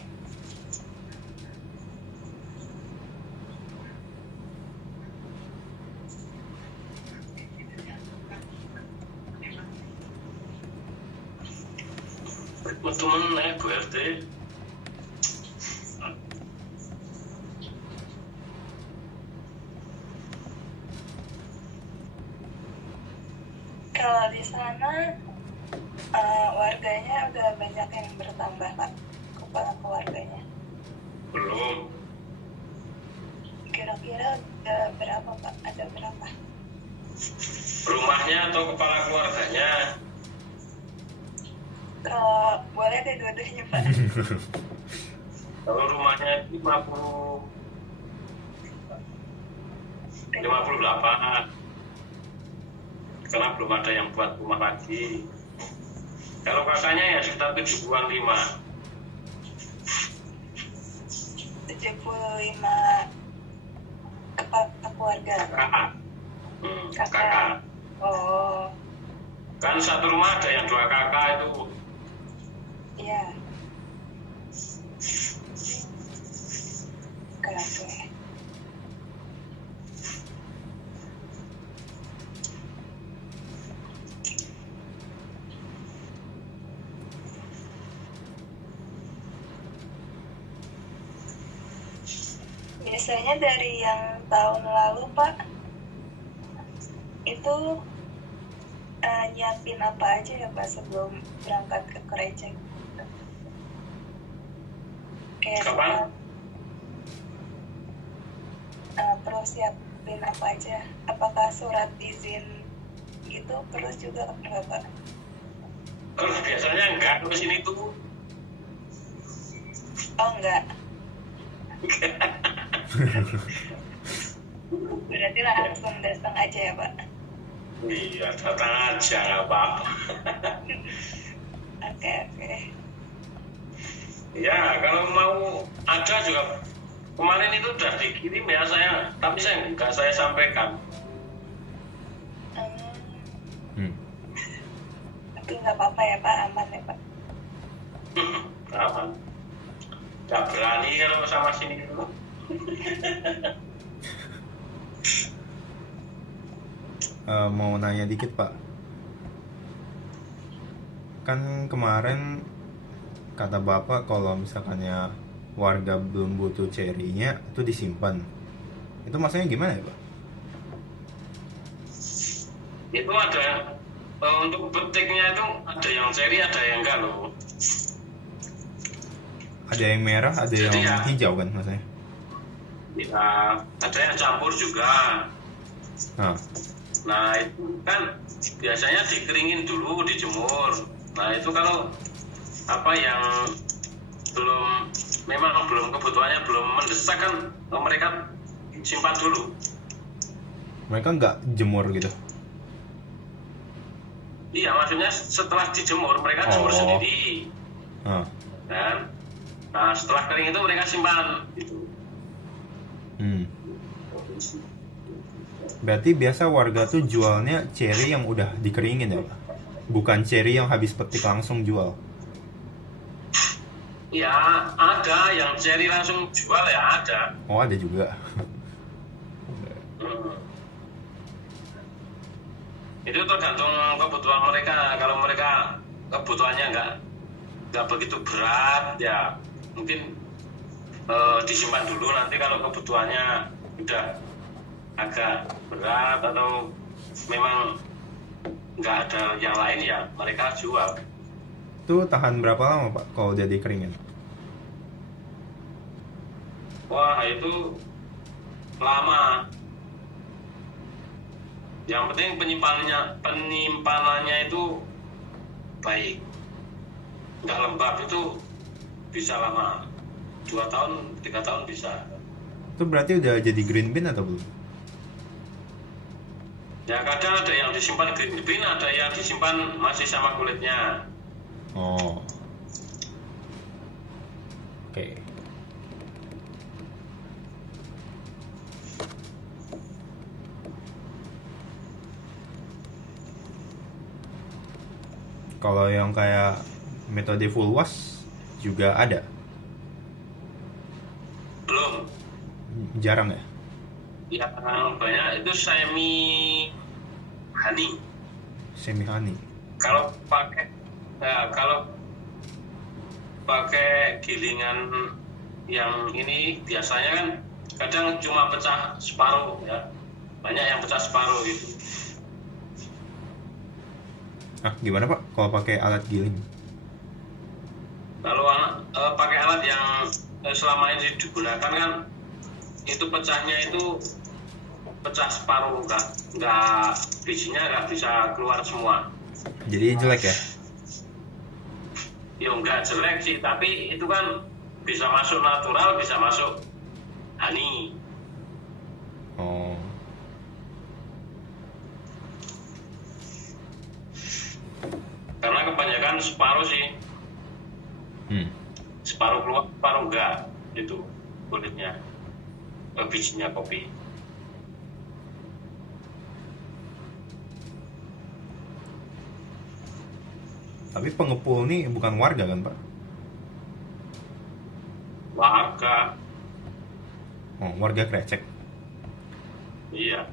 Temen Bu RT. Kalau di sana warganya udah banyak yang bertambah Pak, kepala keluarganya. Belum. Kira-kira ada berapa Pak? Ada berapa? Rumahnya atau kepala keluarganya? Kalau boleh deh dua-duanya Pak. Kalau rumahnya 58. Karena belum ada yang buat rumah lagi. Kalau kakaknya ya sekitar 75. 75 kepala keluarga keluarga. Kakak. Kakak. Kakak. Oh, Kan satu rumah ada yang 2 kakak itu. iya. Oke. Biasanya dari yang tahun lalu, Pak, itu nyiapin apa aja ya, Pak, sebelum berangkat ke gereja? Kayak Kapan? perlu siapin apa aja? Apakah surat izin gitu perlu juga nggak, Pak? Kalau biasanya enggak, ke sini tuh. Oh, enggak. Berarti langsung datang aja ya, Pak? Iya, datang aja, nggak apa-apa. Oke. Ya, kalau mau ada juga. Kemarin itu udah dikirim ya saya, tapi saya sampaikan. Tapi nggak apa-apa ya, Pak? Aman ya, Pak? Aman. Nggak berani kalau sama sini dulu. Mau nanya dikit Pak, kan kemarin kata Bapak kalau misalkannya warga belum butuh cerinya itu disimpan, itu maksudnya gimana ya Pak? Itu ada untuk petiknya itu ada yang ceri, ada yang enggak loh. Ada yang merah, ada Jadi yang ya, hijau kan maksudnya? ya, ada yang campur juga. Nah itu kan biasanya dikeringin dulu, dijemur. Nah itu kalau apa yang memang kebutuhannya belum mendesak kan mereka simpan dulu. Mereka nggak jemur gitu? Iya, maksudnya setelah dijemur mereka jemur sendiri. Kan? Nah setelah kering itu mereka simpan gitu. Berarti biasa warga tuh jualnya ceri yang udah dikeringin ya Pak? Bukan ceri yang habis petik langsung jual? Ya ada yang ceri langsung jual ya ada. Oh ada juga. Itu tergantung kebutuhan mereka. Kalau mereka kebutuhannya nggak begitu berat ya mungkin disimpan dulu. Nanti kalau kebutuhannya udah agak berat atau memang nggak ada yang lain ya mereka jual. Itu tahan berapa lama Pak kalau udah dikeringin? Wah itu lama. Yang penting penyimpanannya itu baik, nggak lembab, itu bisa lama, 2 tahun 3 tahun bisa. Itu berarti udah jadi green bean atau belum? Ya kadang ada yang disimpan green bean, ada yang disimpan masih sama kulitnya. Oh. Oke. Kalau yang kayak metode full wash juga ada? Belum. Jarang ya? Ya banyak itu semi honey. Semi honey. Kalau pakai gilingan yang ini biasanya kan kadang cuma pecah separuh ya. Banyak yang pecah separuh gitu. Gimana Pak kalau pakai alat giling? Lalu pakai alat yang selama ini digunakan kan itu pecahnya itu pecah separuh, nggak bijinya nggak bisa keluar semua. Jadi jelek ya? Ya nggak jelek sih, tapi itu kan bisa masuk natural, bisa masuk honey. Oh. Karena kebanyakan separuh sih. Separuh keluar, separuh enggak itu kulitnya, bijinya kopi. Tapi pengepul nih bukan warga kan Pak? Warga. Oh, warga Krecek. Iya.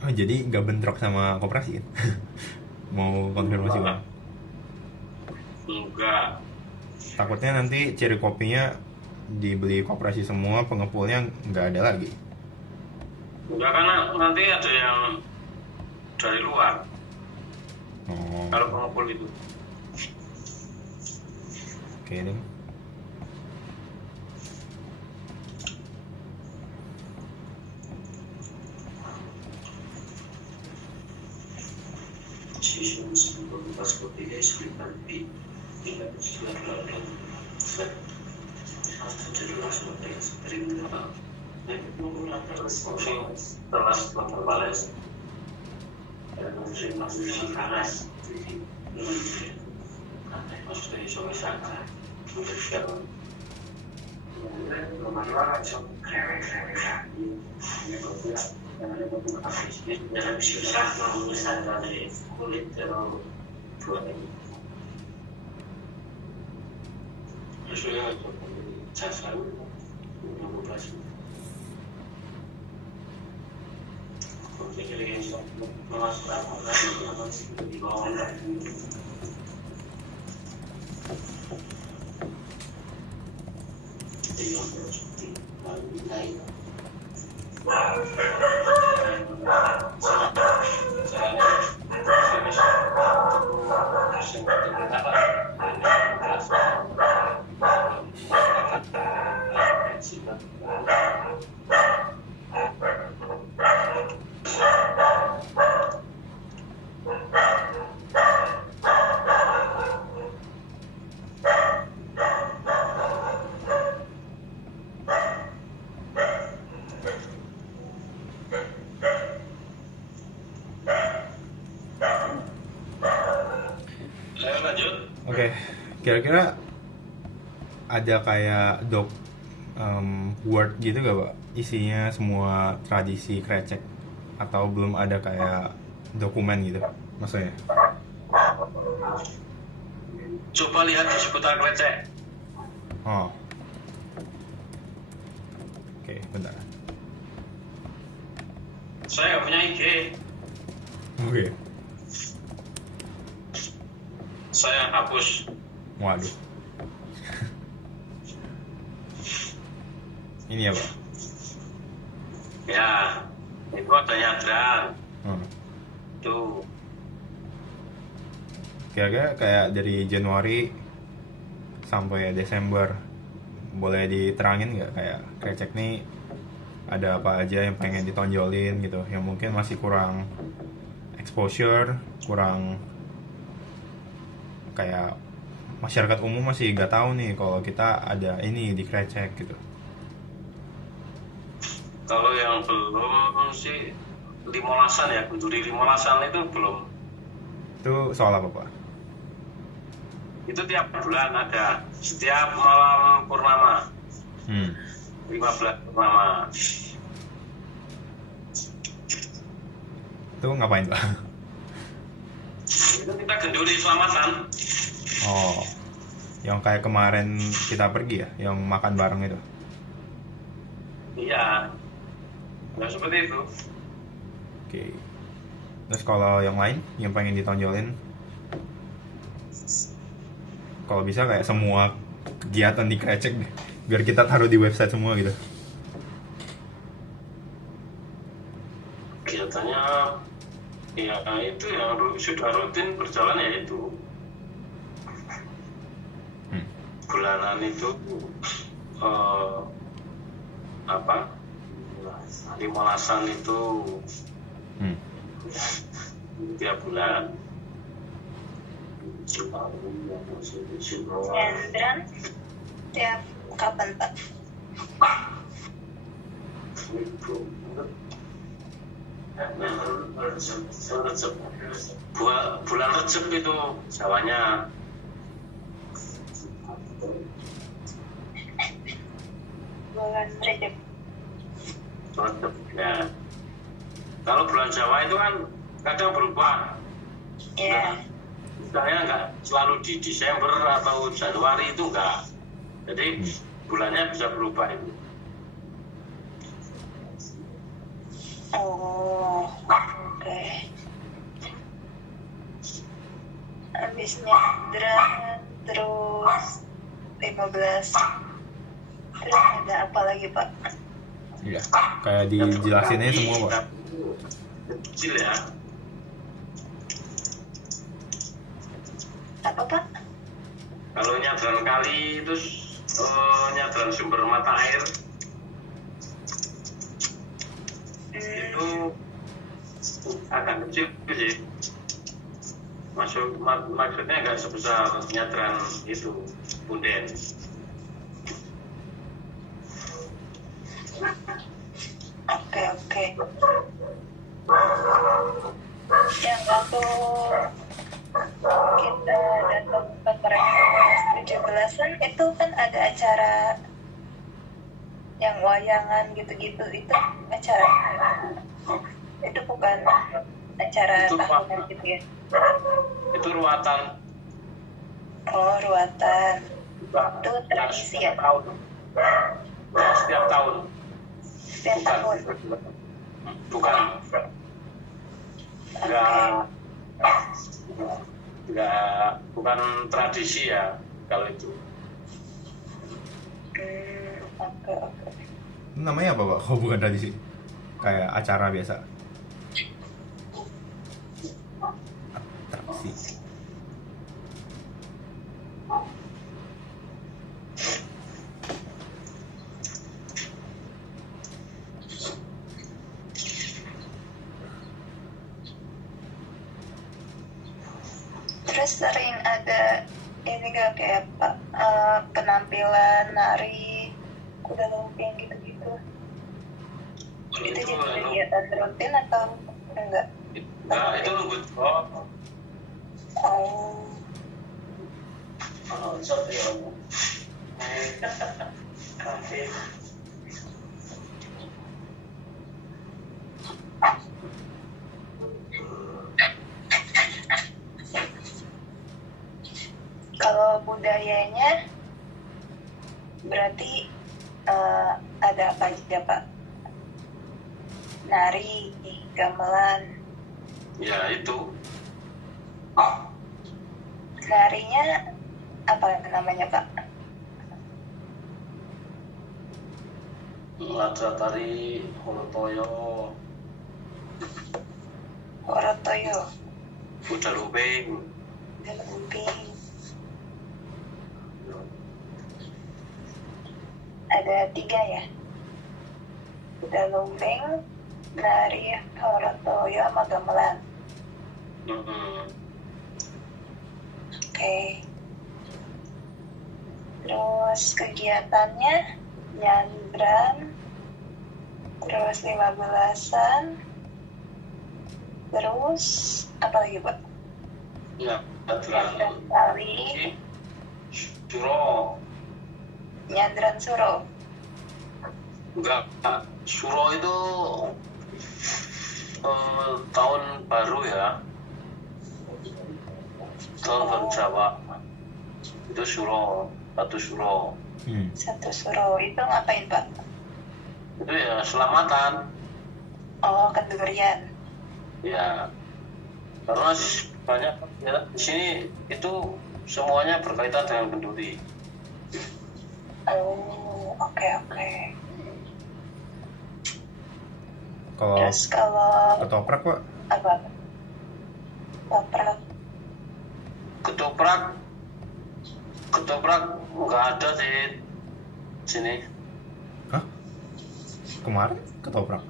Oh, jadi nggak bentrok sama koperasi kan? Mau konfirmasi Pak? Enggak. Takutnya nanti ciri kopinya dibeli koperasi semua, pengepulnya nggak ada lagi. Enggak, karena nanti ada yang dari luar. Oh, Kalau pengepul itu. oke deh. Saya lanjut. Oke, kira-kira ada kayak word gitu gak Pak? Isinya semua tradisi Krecek, atau belum ada kayak dokumen gitu maksudnya? Coba lihat di seputar Krecek. Oh, oke, bentar. Saya nggak punya IG. Oke, Saya hapus. waduh. Ini ya Pak? Ya, itu ada nyadran. Hmm. Tuh. Kira-kira kayak dari Januari sampai Desember, boleh diterangin nggak kayak Krecek nih ada apa aja yang pengen ditonjolin gitu, yang mungkin masih kurang exposure, kurang kayak masyarakat umum masih nggak tahu nih kalau kita ada ini di Krecek gitu. Kalau yang belum sih Limolasan ya, Kenduri Limolasan itu belum. Itu soal apa Pak? Itu tiap bulan ada, setiap malam purnama. 15 purnama. Itu ngapain Pak? Itu kita genduri selamatan. Oh, yang kayak kemarin kita pergi ya, yang makan bareng itu. Iya. Nah, seperti itu. Oke. Terus kalau yang lain yang pengen ditonjolin, kalau bisa kayak semua kegiatan di Krecek deh, biar kita taruh di website semua gitu. Kegiatannya ya itu yang sudah rutin berjalan ya itu. Bulanan itu Limolasan itu tiap bulan. Nyadran tiap kapan Pak? Bulan Recep itu Jawanya. Bulan Recep. Recep ya. Kalau bulan Jawa itu kan kadang berubah. Iya. Misalnya nggak selalu di Desember atau Januari itu enggak. Jadi bulannya bisa berubah itu. Oh, oke. Habis nyadran, terus 15. Terus ada apa lagi, Pak? Iya, kayak dijelasinnya semua, Pak. Kecil ya. Apa, Pak? Kalau nyadran kali itu nyadran sumber mata air itu agak kecil sih. Maksudnya nggak sebesar nyadran itu punden. Oke. Yang waktu kita datang ke Kemenkes 17-an itu kan ada acara yang wayangan gitu-gitu, itu acara itu bukan acara Itu tahunan gitu ya? Itu ruatan. Oh, ruatan. Itu tradisi ya? Setiap tahun. Setiap tahun. Bukan. Bukan tradisi ya kalau itu. Oke. Namanya apa, Pak? Oh, bukan tradisi. Kayak acara biasa. Atraksi. Terus sering ada ini gak kayak penampilan nari kuda lumping gitu-gitu. Itu jadi kegiatan rutin atau enggak? Nah, itu lembut kok. Oh, Sorry ya. Oke. kalau budayanya berarti ada apa aja, Pak? Nari, gamelan. Ya itu. Narinya apa namanya, Pak? Ada tari Horotoyo, Orotoyo, kuda lumping. dan lumping. Ada 3 ya? Kuda lumping, nari Orotoyo, sama gamelan. Oke. Terus kegiatannya nyandran, terus 15-an, terus apa lagi, Pak? Ya, Nyandran kali, Suro. nyandran suro. Enggak, Suro itu tahun baru ya. Tahun baru Jawa. Itu Suro, satu Suro. Satu suro itu ngapain, Pak? Itu ya selamatan. Oh, kendurian. Ya, karena banyak ya, di sini itu semuanya berkaitan dengan kenduri. Oh, oke. Kalau Terus kalau ketoprak, Pak? apa? Toprak. Ketoprak nggak ada di sini. Hah? Kemarin ketoprak?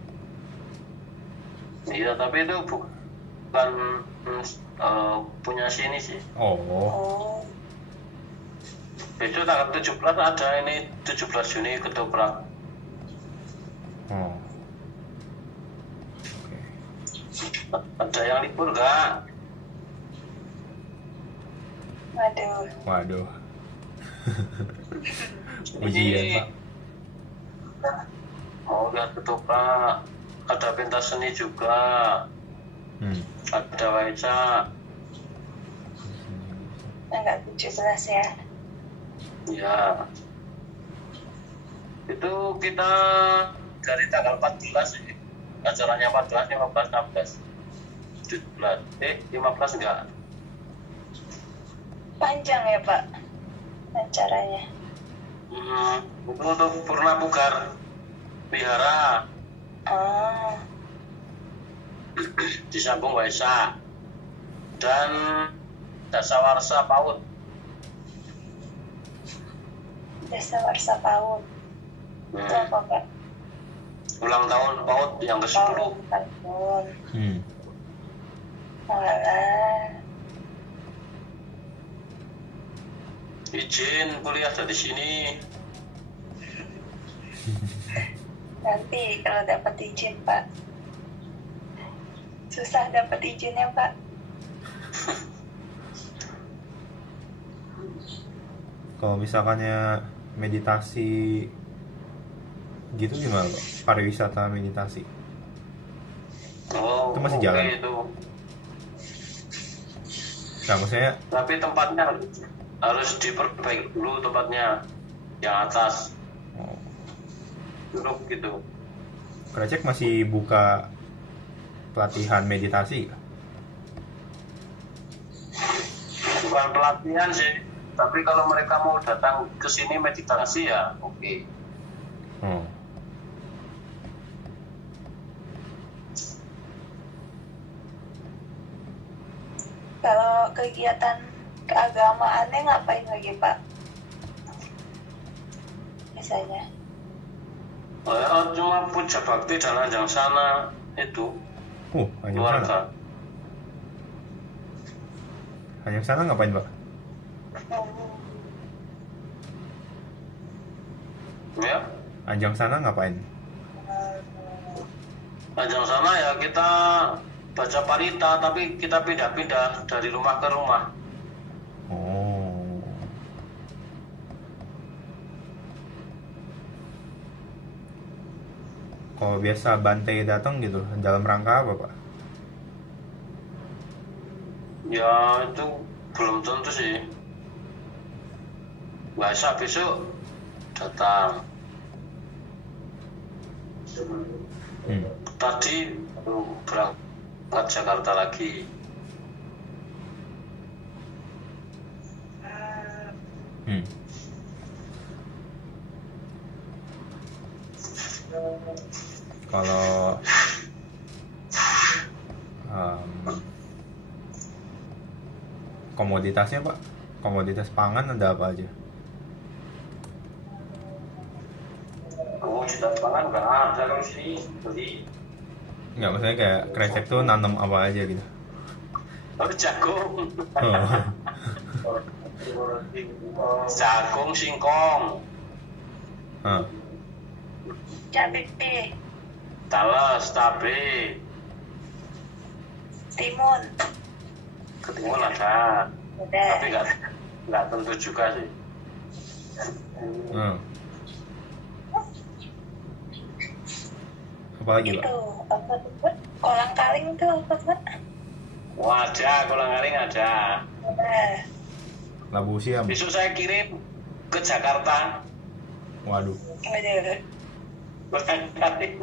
Iya, tapi itu bukan punya sini sih. Oh, Oh, Besok tanggal 17 ada ini 17 Juni ketoprak. oh. Ada yang libur nggak? waduh. Ujian, Pak. Oh, lihat ketoprak. ada pentas seni juga, ada Waisak. Tanggal 17 ya. Ya, itu kita dari tanggal 14 sih, acaranya 14, 15, 16, 17, 15 enggak. Panjang ya Pak acaranya. Itu untuk Purna Pugar Wihara, disambung Waisak dan Dasawarsa PAUD. Dasawarsa PAUD. Itu apa Pak? Ulang tahun PAUD yang ke-10. Tahun. Walah. Izin kuliah dari sini. Nanti kalau dapat izin Pak. Susah dapat izinnya Pak. Kalau misalkannya meditasi gitu gimana Pak? Pariwisata meditasi Oh, itu masih jalan? Itu. Nah maksudnya Tapi tempatnya harus diperbaiki dulu, tempatnya yang atas. Duduk gitu. Krecek masih buka pelatihan meditasi nggak? Bukan pelatihan sih, tapi kalau mereka mau datang ke sini meditasi ya oke. Kalau kegiatan keagamaannya ngapain lagi Pak? Biasanya. Cuma puja bakti dan anjang sana itu. Anjang Luar sana. Anjang sana ngapain Pak? Ya. Anjang sana ngapain? Anjang sana ya kita baca parita, tapi kita pindah-pindah dari rumah ke rumah. Kalau biasa Bante datang gitu, dalam rangka apa Pak? Ya itu belum tentu sih. Biasa besok datang. Tadi berangkat Jakarta lagi. Kalau komoditasnya Pak, komoditas pangan ada apa aja? Komoditas pangan nggak ada kalau sini beli. Nggak, maksudnya kayak Krecek tuh nanam apa aja gitu? Jagung. Jagung, singkong. Cabai, Talas, tabe, timun. ketimun ada. Tapi nggak tentu juga sih. Apa lagi Pak? Itu apa tuh? Kolang kaling tuh apa Pak? Wah, ada, kolang kaling ada. Labu siam. Besok saya kirim ke Jakarta. Waduh. Ada. Kolang kaling.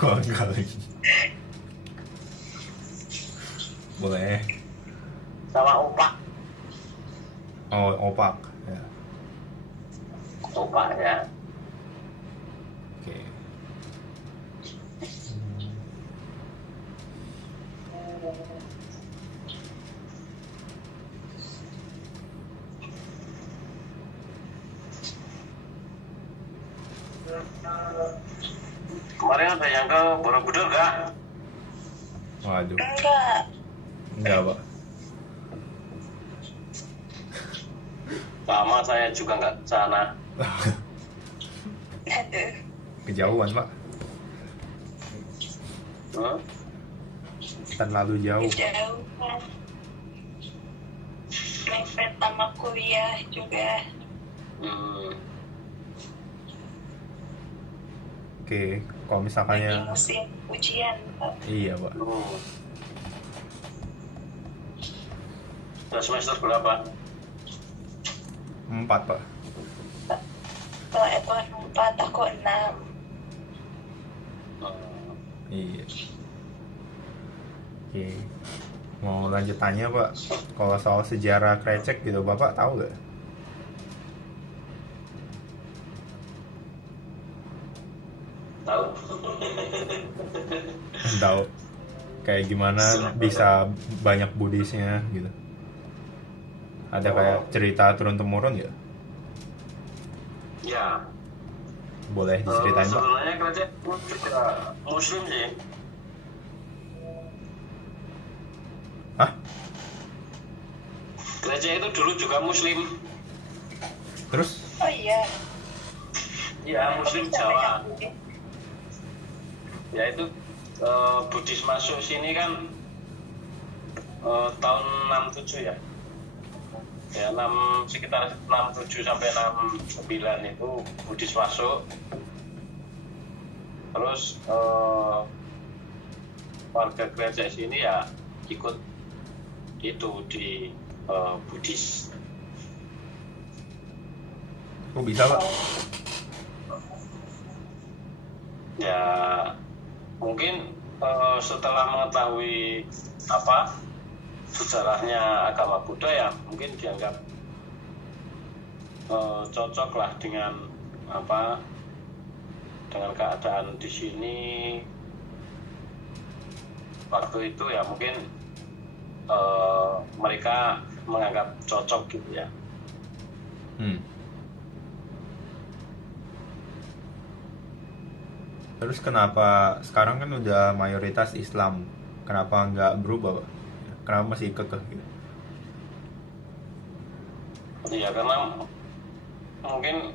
Kolang kaling. Boleh. Sama opak. Opak. Ya. Opak ya. Oke. Kemarin ada yang ke Borobudur nggak? Waduh. Enggak Pak. Sama, saya juga nggak ke sana. Aduh. Kejauhan Pak. Terlalu jauh. Kejauhan. Mepet sama kuliah juga. Oke, kalau Lagi misalkannya musim ujian, Pak. iya pak. Udah semester berapa? 4 pak. Kalau Edward 4, aku 6. Iya. Oke. Mau lanjut tanya pak, kalau soal sejarah krecek gitu bapak tahu gak? Tahu. Tahu. Kayak gimana bisa banyak Buddhisnya gitu? Ada kayak cerita turun temurun ya? Ya. Boleh diceritain pak? Sebenarnya krecek juga Muslim sih. Hah? Krecek itu dulu juga Muslim. Terus? Oh iya. Iya, Muslim Bisa Jawa. banyak Buddhis. Ya itu Buddhis masuk sini kan tahun 67 ya. Ya sekitar 67 sampai 69 itu Buddhis masuk. Terus warga Krecek sini ya ikut itu di Buddhis. Kok bisa pak? Ya mungkin setelah mengetahui apa sejarahnya agama Buddha ya mungkin dianggap cocok lah dengan apa dengan keadaan di sini waktu itu ya mungkin mereka menganggap cocok gitu ya. Terus kenapa sekarang kan udah mayoritas Islam, kenapa nggak berubah pak? Kenapa masih kekeh gitu? Iya karena mungkin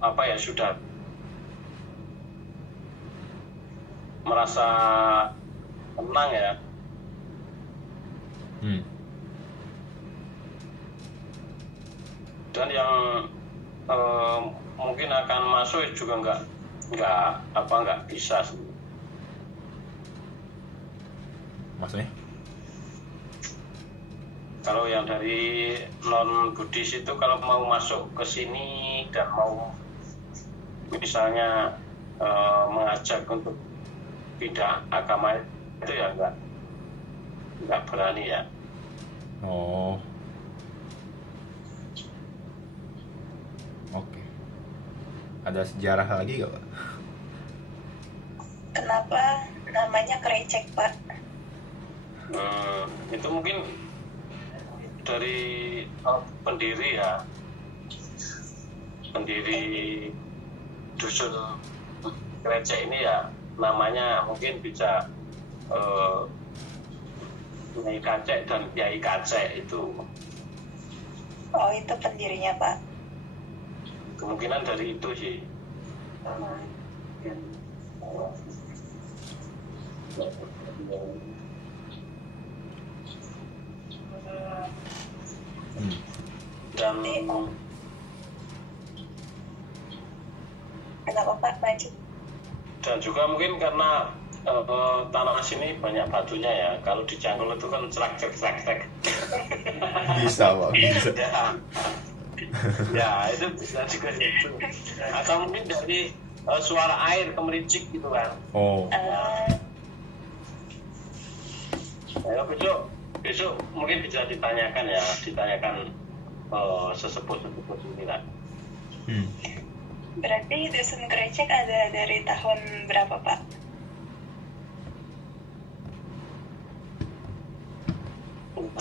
apa ya sudah merasa tenang ya. Dan yang mungkin akan masuk juga nggak bisa sih. Maksudnya? Kalau yang dari non Buddhis itu kalau mau masuk ke sini dan mau misalnya mengajak untuk pindah agama itu ya nggak berani ya. Oh. Oke. Ada sejarah lagi gak pak? Kenapa namanya Krecek, Pak? Itu mungkin dari pendiri ya, pendiri dusun Krecek ini ya namanya mungkin bisa Nyai Kacek dan Kiai Kacek itu. Oh, itu pendirinya, Pak. Kemungkinan dari itu sih. Dan Kenapa, Pak? Lanjut. dan juga mungkin karena tanah sini banyak batunya ya. Kalau di Cangkul itu kan cerak-cerak. Bisa pak, bisa. Ya itu bisa juga itu. Atau mungkin dari suara air kemericik gitu kan. Oh. Ya, besok mungkin bisa ditanyakan sesepuh sini lah. Berarti dusun Krecek ada dari tahun berapa, Pak?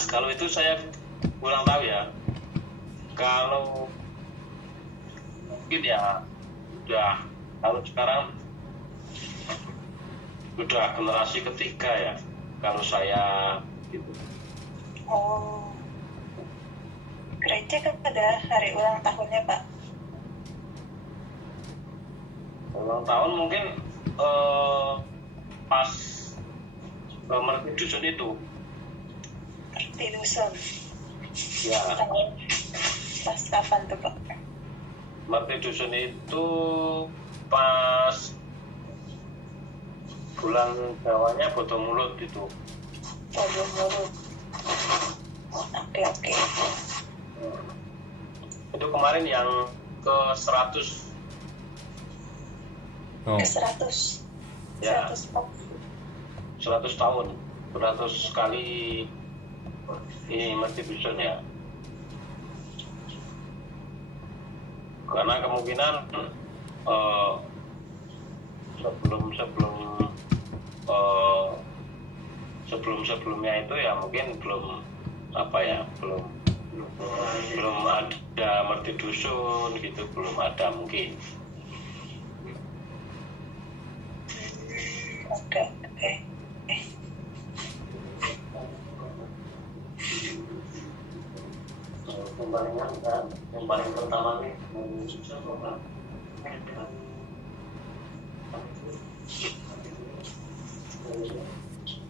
Kalau itu saya kurang tahu ya. Kalau mungkin ya udah kalau sekarang udah generasi ketiga ya. Kalau saya gitu. Oh. Krecek ada hari ulang tahunnya, Pak? Ulang tahun mungkin pas Merti Dusun itu. Merti Dusun. Ya. Pas kapan tuh, Pak? Merti Dusun itu pas bulan Jawanya Bodo Mulut itu. Bodo Mulut. Oke. Itu kemarin yang ke 100. Oh. Ke 100. Ya. 100 tahun. 100 kali ini mesti bisa ya. Karena kemungkinan sebelumnya itu ya mungkin belum ada merti dusun gitu, belum ada mungkin. Oke. Yang paling pertama nih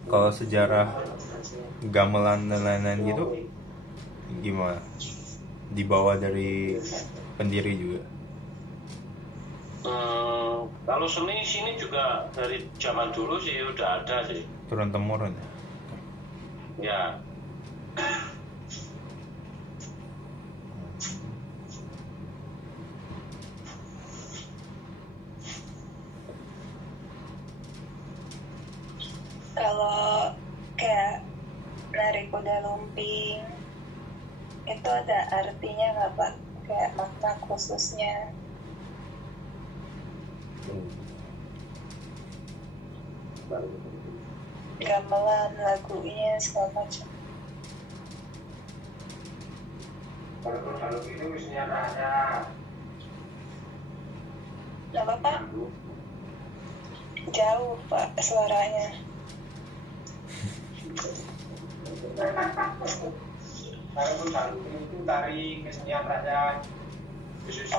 Kalau sejarah gamelan dan lain-lain gitu gimana? Dibawa dari pendiri juga? Kalau seni sini juga dari zaman dulu sih udah ada sih. Turun temurun Ya. Kalau kayak nari kuda lumping itu ada artinya nggak Pak? Kayak makna khususnya? Gamelan, lagunya segala macam. Kalau itu mestinya ada. Apa Pak? Jauh Pak suaranya. Kalau itu tari kesenian raja khusus.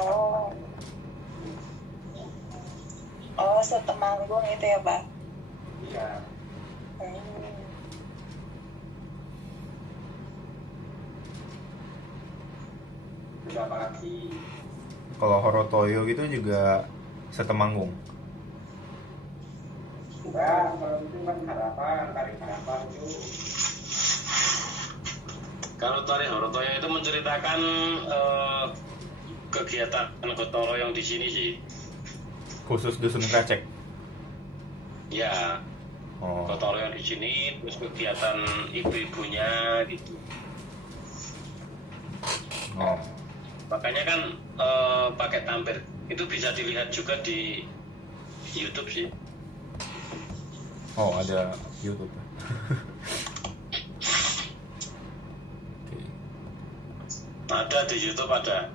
Oh, setemanggung itu ya Pak? Iya. Berapa lagi? Kalau Horotoyo gitu juga setemanggung. Enggak, kalau itu kan tari harapan itu. Kalau tari Horotoyo itu menceritakan kegiatan gotong royong di sini sih. Khusus dusun Krecek. Ya, Oh. gotong royong di sini, terus kegiatan ibu-ibunya gitu. Oh. Makanya kan pakai tampir itu bisa dilihat juga di YouTube sih. Oh, ada YouTube. Ada di YouTube ada.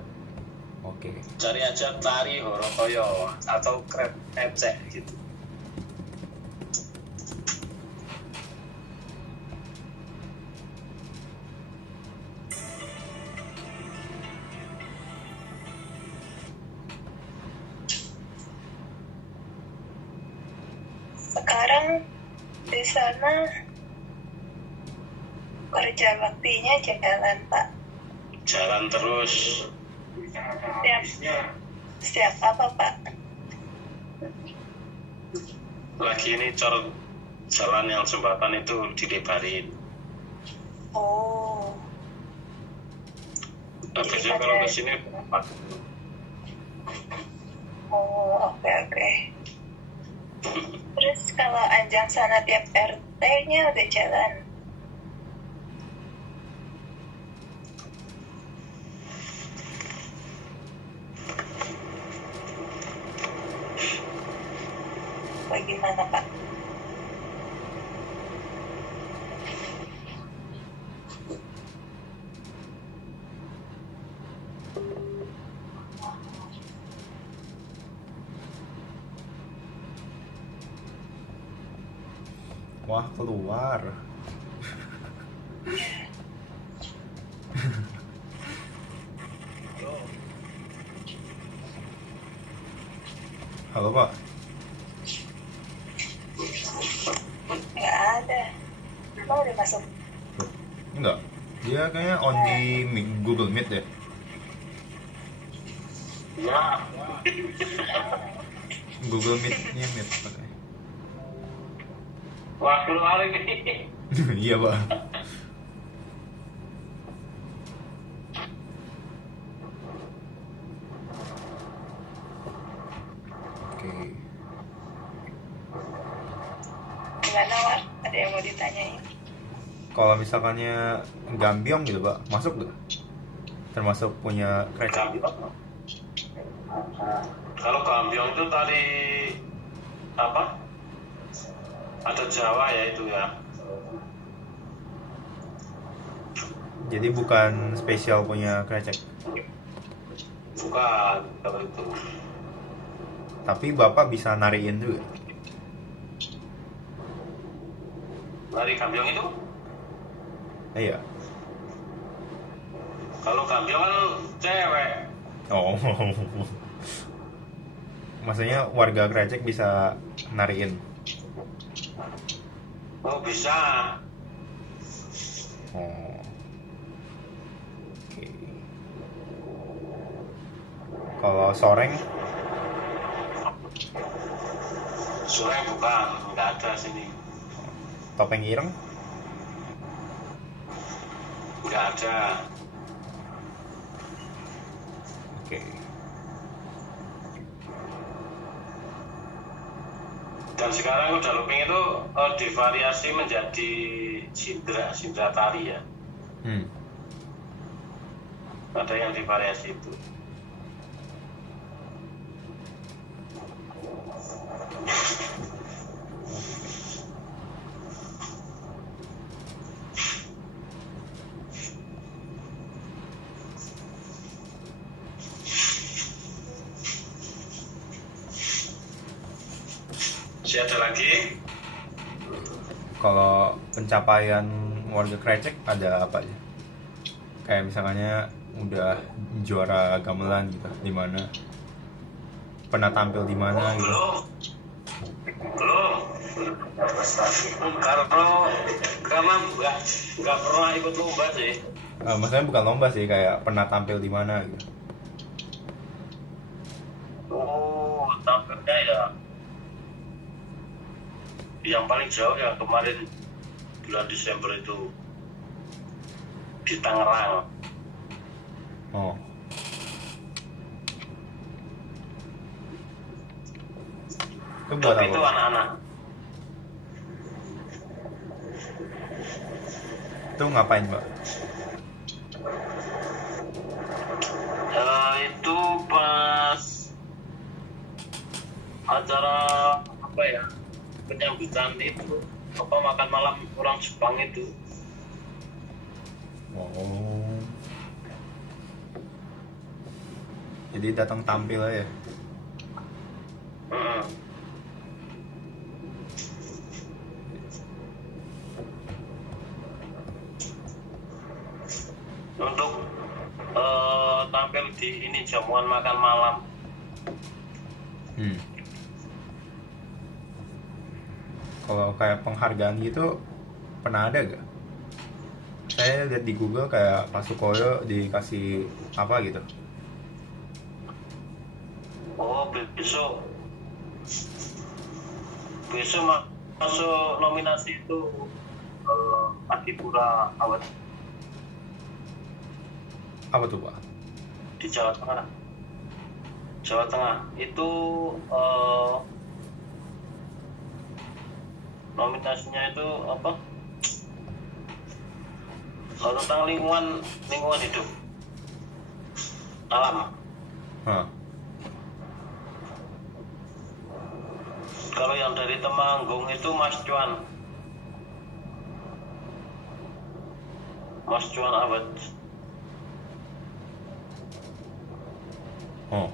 Oke. Cari aja tari Horotoyo atau Krecek gitu. Sekarang di sana kerja baktinya jalan Pak. Jalan terus. Siap apa Pak? Lagi ini cor jalan yang jembatan itu dilebarin. Oh. Nah, biasanya kalau ke sini Oh, oke. Terus kalau Anjang sana tiap RT-nya udah jalan? Bagaimana Pak? Wah, keluar. Halo Pak. Nggak ada. Emang udah masuk? Enggak. Dia kayaknya on di Google Meet deh. ya Google Meet-nya Meet katanya. Wah, keluar ini. Iya Pak. Oke. Gimana, War? Ada yang mau ditanyain? Kalau misalkannya Gambyong gitu Pak, masuk nggak? Termasuk punya Krecek? Kalau Gambyong itu tadi apa? Ada Jawa ya itu ya. Jadi bukan spesial punya Krecek. Bukan kalau itu. Tapi Bapak bisa nariin juga. Dari Gambyong itu? Iya. Kalau Gambyong kan cewek. Oh. Maksudnya warga Krecek bisa nariin. Oh bisa. Oh. Oke. Kalau Soreng, Soreng bukan, nggak ada sini. Topeng Ireng, Nggak ada. oke. Dan sekarang kuda lumping itu divariasi menjadi Sindra tari ya. Ada yang divariasi itu. Masih ada lagi? Kalau pencapaian warga Krecek ada apa aja? Kayak misalnya udah juara gamelan gitu, di mana? Pernah tampil di mana gitu? Belum. Karena nggak pernah ikut lomba sih. Maksudnya bukan lomba sih, kayak pernah tampil di mana gitu. Oh, tampilnya ya. Yang paling jauh yang kemarin bulan Desember itu di Tangerang. Oh. Itu buat Tapi itu apa? anak-anak. Itu ngapain Mbak? Itu pas acara apa ya, penyambutan itu apa makan malam orang Jepang itu. Oh. Jadi datang tampil aja. Untuk tampil di ini jamuan makan malam. Kalau kayak penghargaan gitu pernah ada gak? Saya lihat di Google kayak Pak Sukoyo dikasih apa gitu. Oh, besok masuk nominasi itu Adipura Award Apa tuh Pak? di Jawa Tengah. Jawa Tengah itu nominasinya itu apa? Tentang lingkungan hidup alam. Kalau yang dari Temanggung itu Mas Cuan Award. Oh.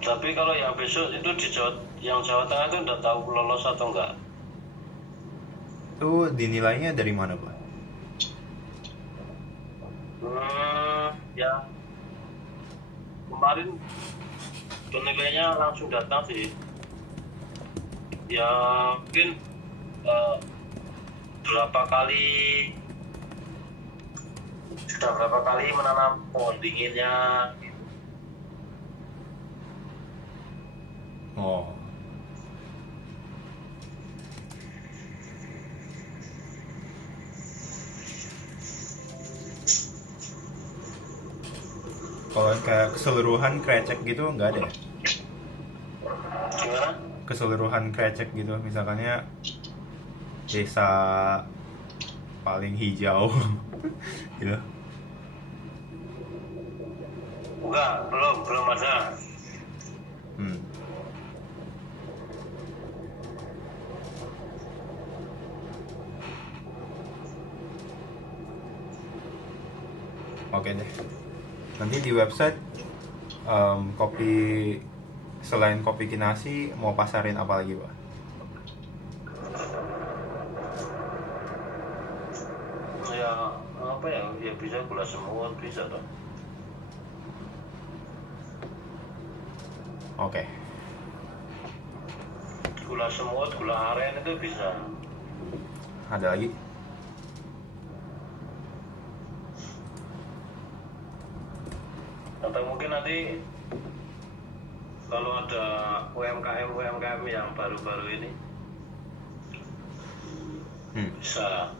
Tapi kalau yang besok itu di Jawa Tengah itu udah tahu lolos atau enggak? Itu dinilainya dari mana Pak? Ya kemarin penilainya langsung datang sih. Ya mungkin sudah berapa kali menanam pohon dinginnya gitu. Oh. Kalau kayak keseluruhan krecek gitu nggak ada ya? Gimana? Keseluruhan krecek gitu, misalkannya desa paling hijau gitu. Enggak, belum ada. Oke deh. Nanti di website kopi selain kopi Kinasi mau pasarin apa lagi, Pak? Ya apa ya? Ya bisa gula semut bisa dong. Oke. Gula semut, gula aren itu bisa. Ada lagi? Atau mungkin nanti kalau ada UMKM yang baru-baru ini bisa.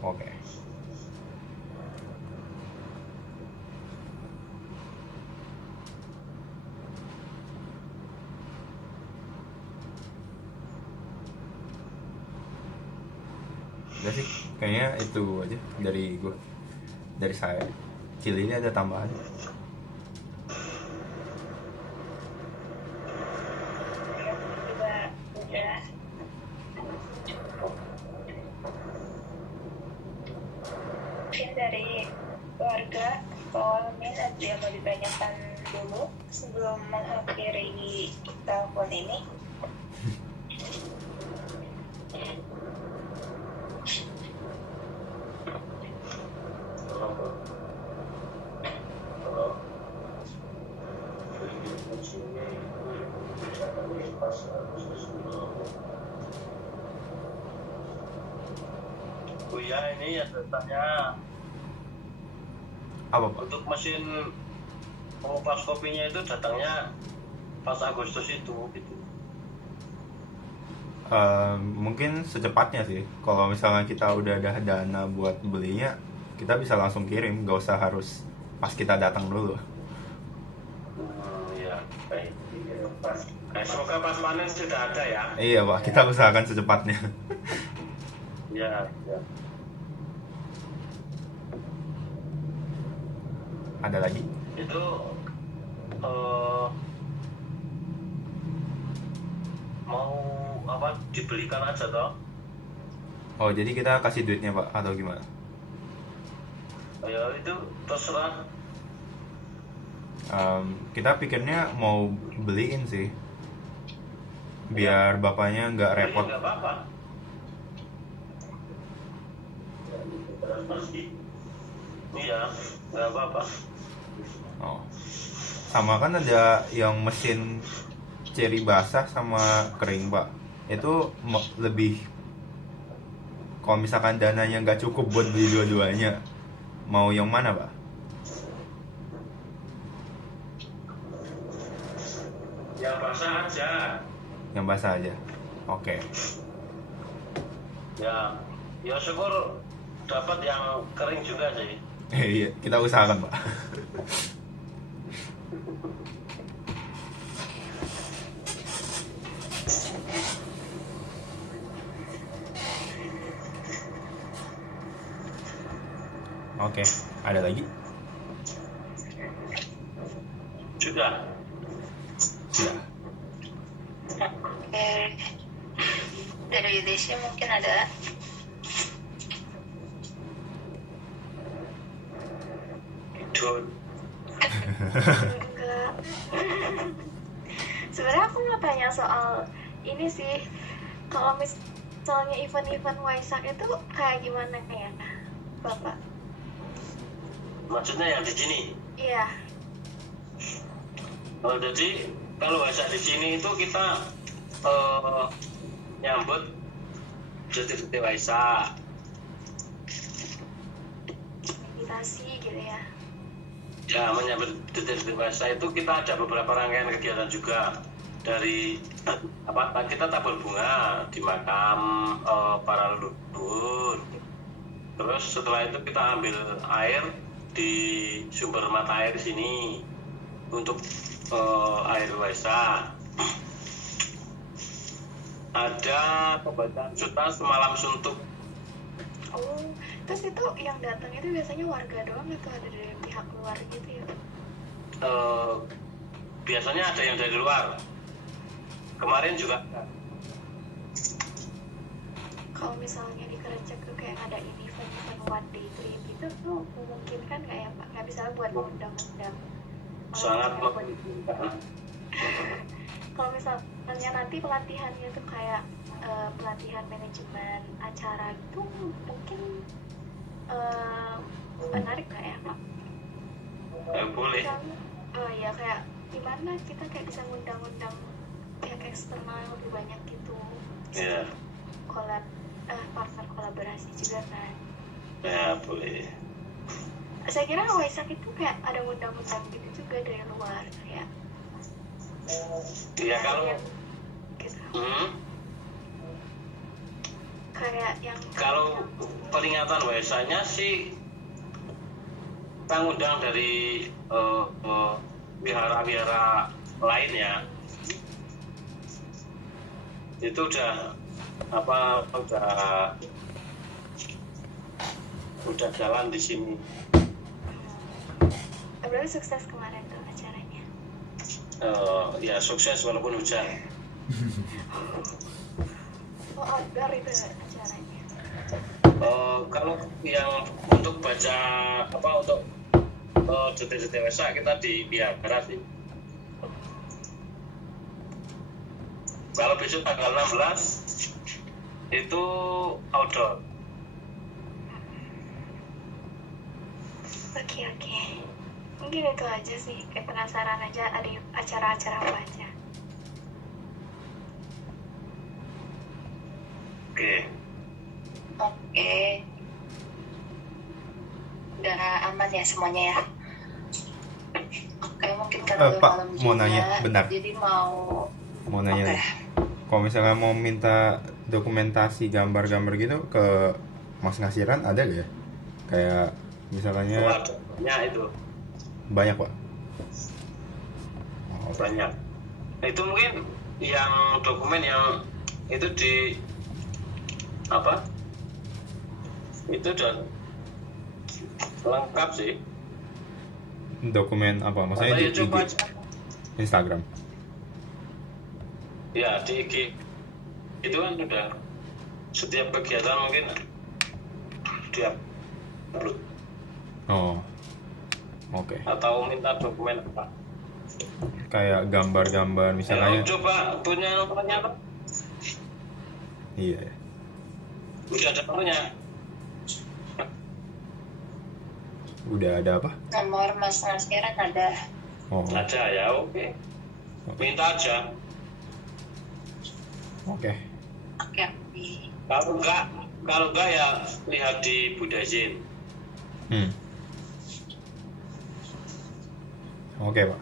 Oke. Udah sih, kayaknya itu aja dari gue, dari saya. Cili ini ada tambahan? Mungkin dari warga, kalau ada yang mau ditanyakan dulu sebelum mengakhiri telepon ini. Ya ini ya datanya Apa, Pak? untuk mesin pengupas kopinya itu datangnya pas Agustus itu gitu. Mungkin secepatnya sih. Kalau misalnya kita udah ada dana buat belinya, kita bisa langsung kirim, gak usah harus pas kita datang dulu. Ya baik. Semoga pas panen sudah ada ya. Iya, Pak, kita usahakan secepatnya. Ya. Ada lagi? Itu mau apa dibelikan aja toh? Oh, jadi kita kasih duitnya, Pak, atau gimana? Ya itu terserah. Kita pikirnya mau beliin sih, biar bapaknya nggak repot. Nggak apa-apa. Iya, nggak apa-apa. Oh, sama kan ada yang mesin ceri basah sama kering, Pak. Itu lebih, kalau misalkan dananya nggak cukup buat beli dua-duanya, mau yang mana, Pak? Yang basah aja. Yang basah aja. Oke. Ya syukur dapat yang kering juga sih. Iya, kita usahakan, Pak. Oke, ada lagi? Sudah. Dari Desi mungkin ada. Enggak. Sebenarnya aku mau tanya soal ini sih, kalau misalnya event-event Waisak itu kayak gimana ya, Bapak? Maksudnya yang di sini? Iya. Oh, jadi kalau Waisak di sini itu kita nyambut Juti Waisak. Meditasi gitu ya. Ya, menyambut detik dewasa itu kita ada beberapa rangkaian kegiatan juga. Dari kita tabur bunga di makam para leluhur. Terus setelah itu kita ambil air di sumber mata air sini untuk air Waisak. Ada pembacaan suta semalam suntuk. Oh, terus itu yang datang itu biasanya warga doang atau ada dari pihak luar gitu ya? Biasanya ada yang dari luar. Kemarin juga. Kalau misalnya di Kerencek tuh kayak ada event one day trip itu tuh memungkinkan nggak ya Pak? Nggak bisa buat undang-undang. Sangat memungkinkan. Kalau misalnya nanti pelatihannya tuh kayak pelatihan manajemen acara itu mungkin menarik nggak ya Pak? Boleh. Ya kayak gimana kita kayak bisa ngundang-undang pihak eksternal lebih banyak gitu. Iya. Partner kolaborasi juga kan. Ya boleh. Saya kira Waisak itu kayak ada undang-undang gitu juga dari luar kayak. Iya kalau. Gitu. Kayak yang. Kalau peringatan Waisaknya sih kita ngundang dari wihara-wihara lain ya. Itu udah jalan di sini. Berarti sukses kemarin tuh acaranya. Ya sukses walaupun hujan. Outdoor itu acaranya. Kalau yang untuk baca untuk detik-detik Waisak kita di biara sih. Kalau besok tanggal 16 itu outdoor. Oke. Mungkin itu aja sih. Kayak penasaran aja ada acara-acara apa aja. Oke. Udah aman ya semuanya ya. Oke, mungkin karena Pak, malam mau juga, nanya, bentar. Jadi mau nanya. Kalau misalnya mau minta dokumentasi gambar-gambar gitu ke Mas Ngasiran ada gak ya? Kayak misalnya itu banyak Pak. Banyak. Itu mungkin yang dokumen yang itu di itu udah lengkap sih. Dokumen apa? Maksudnya di IG, Instagram. Ya di IG itu kan udah setiap kegiatan mungkin dia upload. Oke. Atau minta dokumen apa? Kayak gambar-gambar misalnya. Coba punya nomornya apa? Iya. Udah ada nomornya. Udah ada apa? nomor Mas Ngasiran ada. Ada ya, oke. Minta aja. Oke. Kalau enggak ya lihat di Budazin. Oke Pak.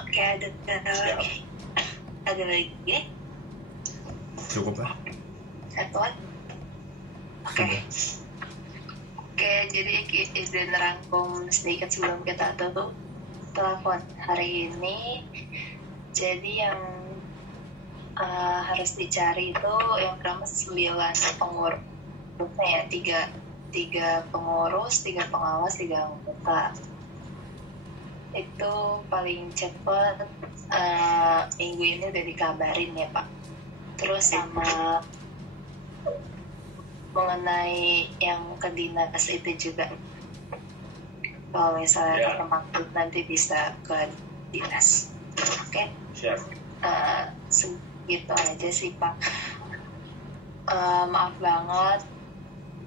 Oke, ada lagi. Cukup lah. Satu. Oke, jadi izin rangkum sedikit sebelum kita tutup telepon hari ini. Jadi yang harus dicari itu yang pertama 9 pengurusnya ya, 3 pengurus, 3 pengawas, 3 anggota. Itu paling cepat minggu ini udah dikabarin ya Pak. Terus sama mengenai yang ke dinas itu juga, kalau misalnya termaksud nanti bisa ke dinas. Oke. Siap. Segitu aja sih Pak. Maaf banget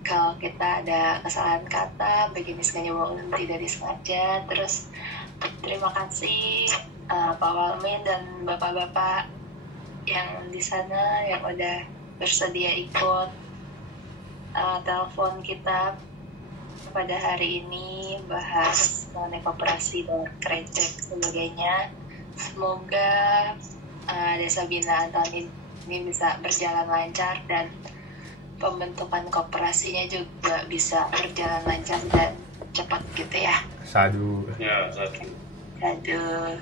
kalau kita ada kesalahan kata, begini sengaja maupun tidak disengaja. Terus terima kasih Pak Walmin dan bapak-bapak yang di sana yang udah bersedia ikut telepon kita pada hari ini, bahas mengenai koperasi dan kreatif sebagainya. Semoga Desa Binaan tahun ini bisa berjalan lancar dan pembentukan koperasinya juga bisa berjalan lancar dan cepat gitu ya. Sadu. Ya, satu. Aduh.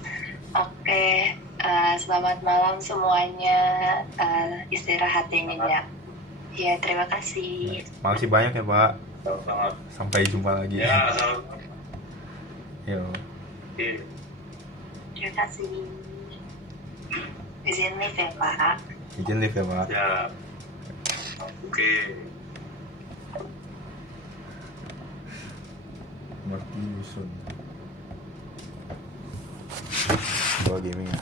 Oke, selamat malam semuanya. Istirahat yang nyenyak. Ya, terima kasih. Makasih banyak ya Pak. Selamat. Sampai jumpa lagi. Ya, selamat. Yo. Iya. Terima kasih. Izin live ya Pak. Izin live ya Pak. Ya. Oke. Martin Wilson. Gua gaming ya.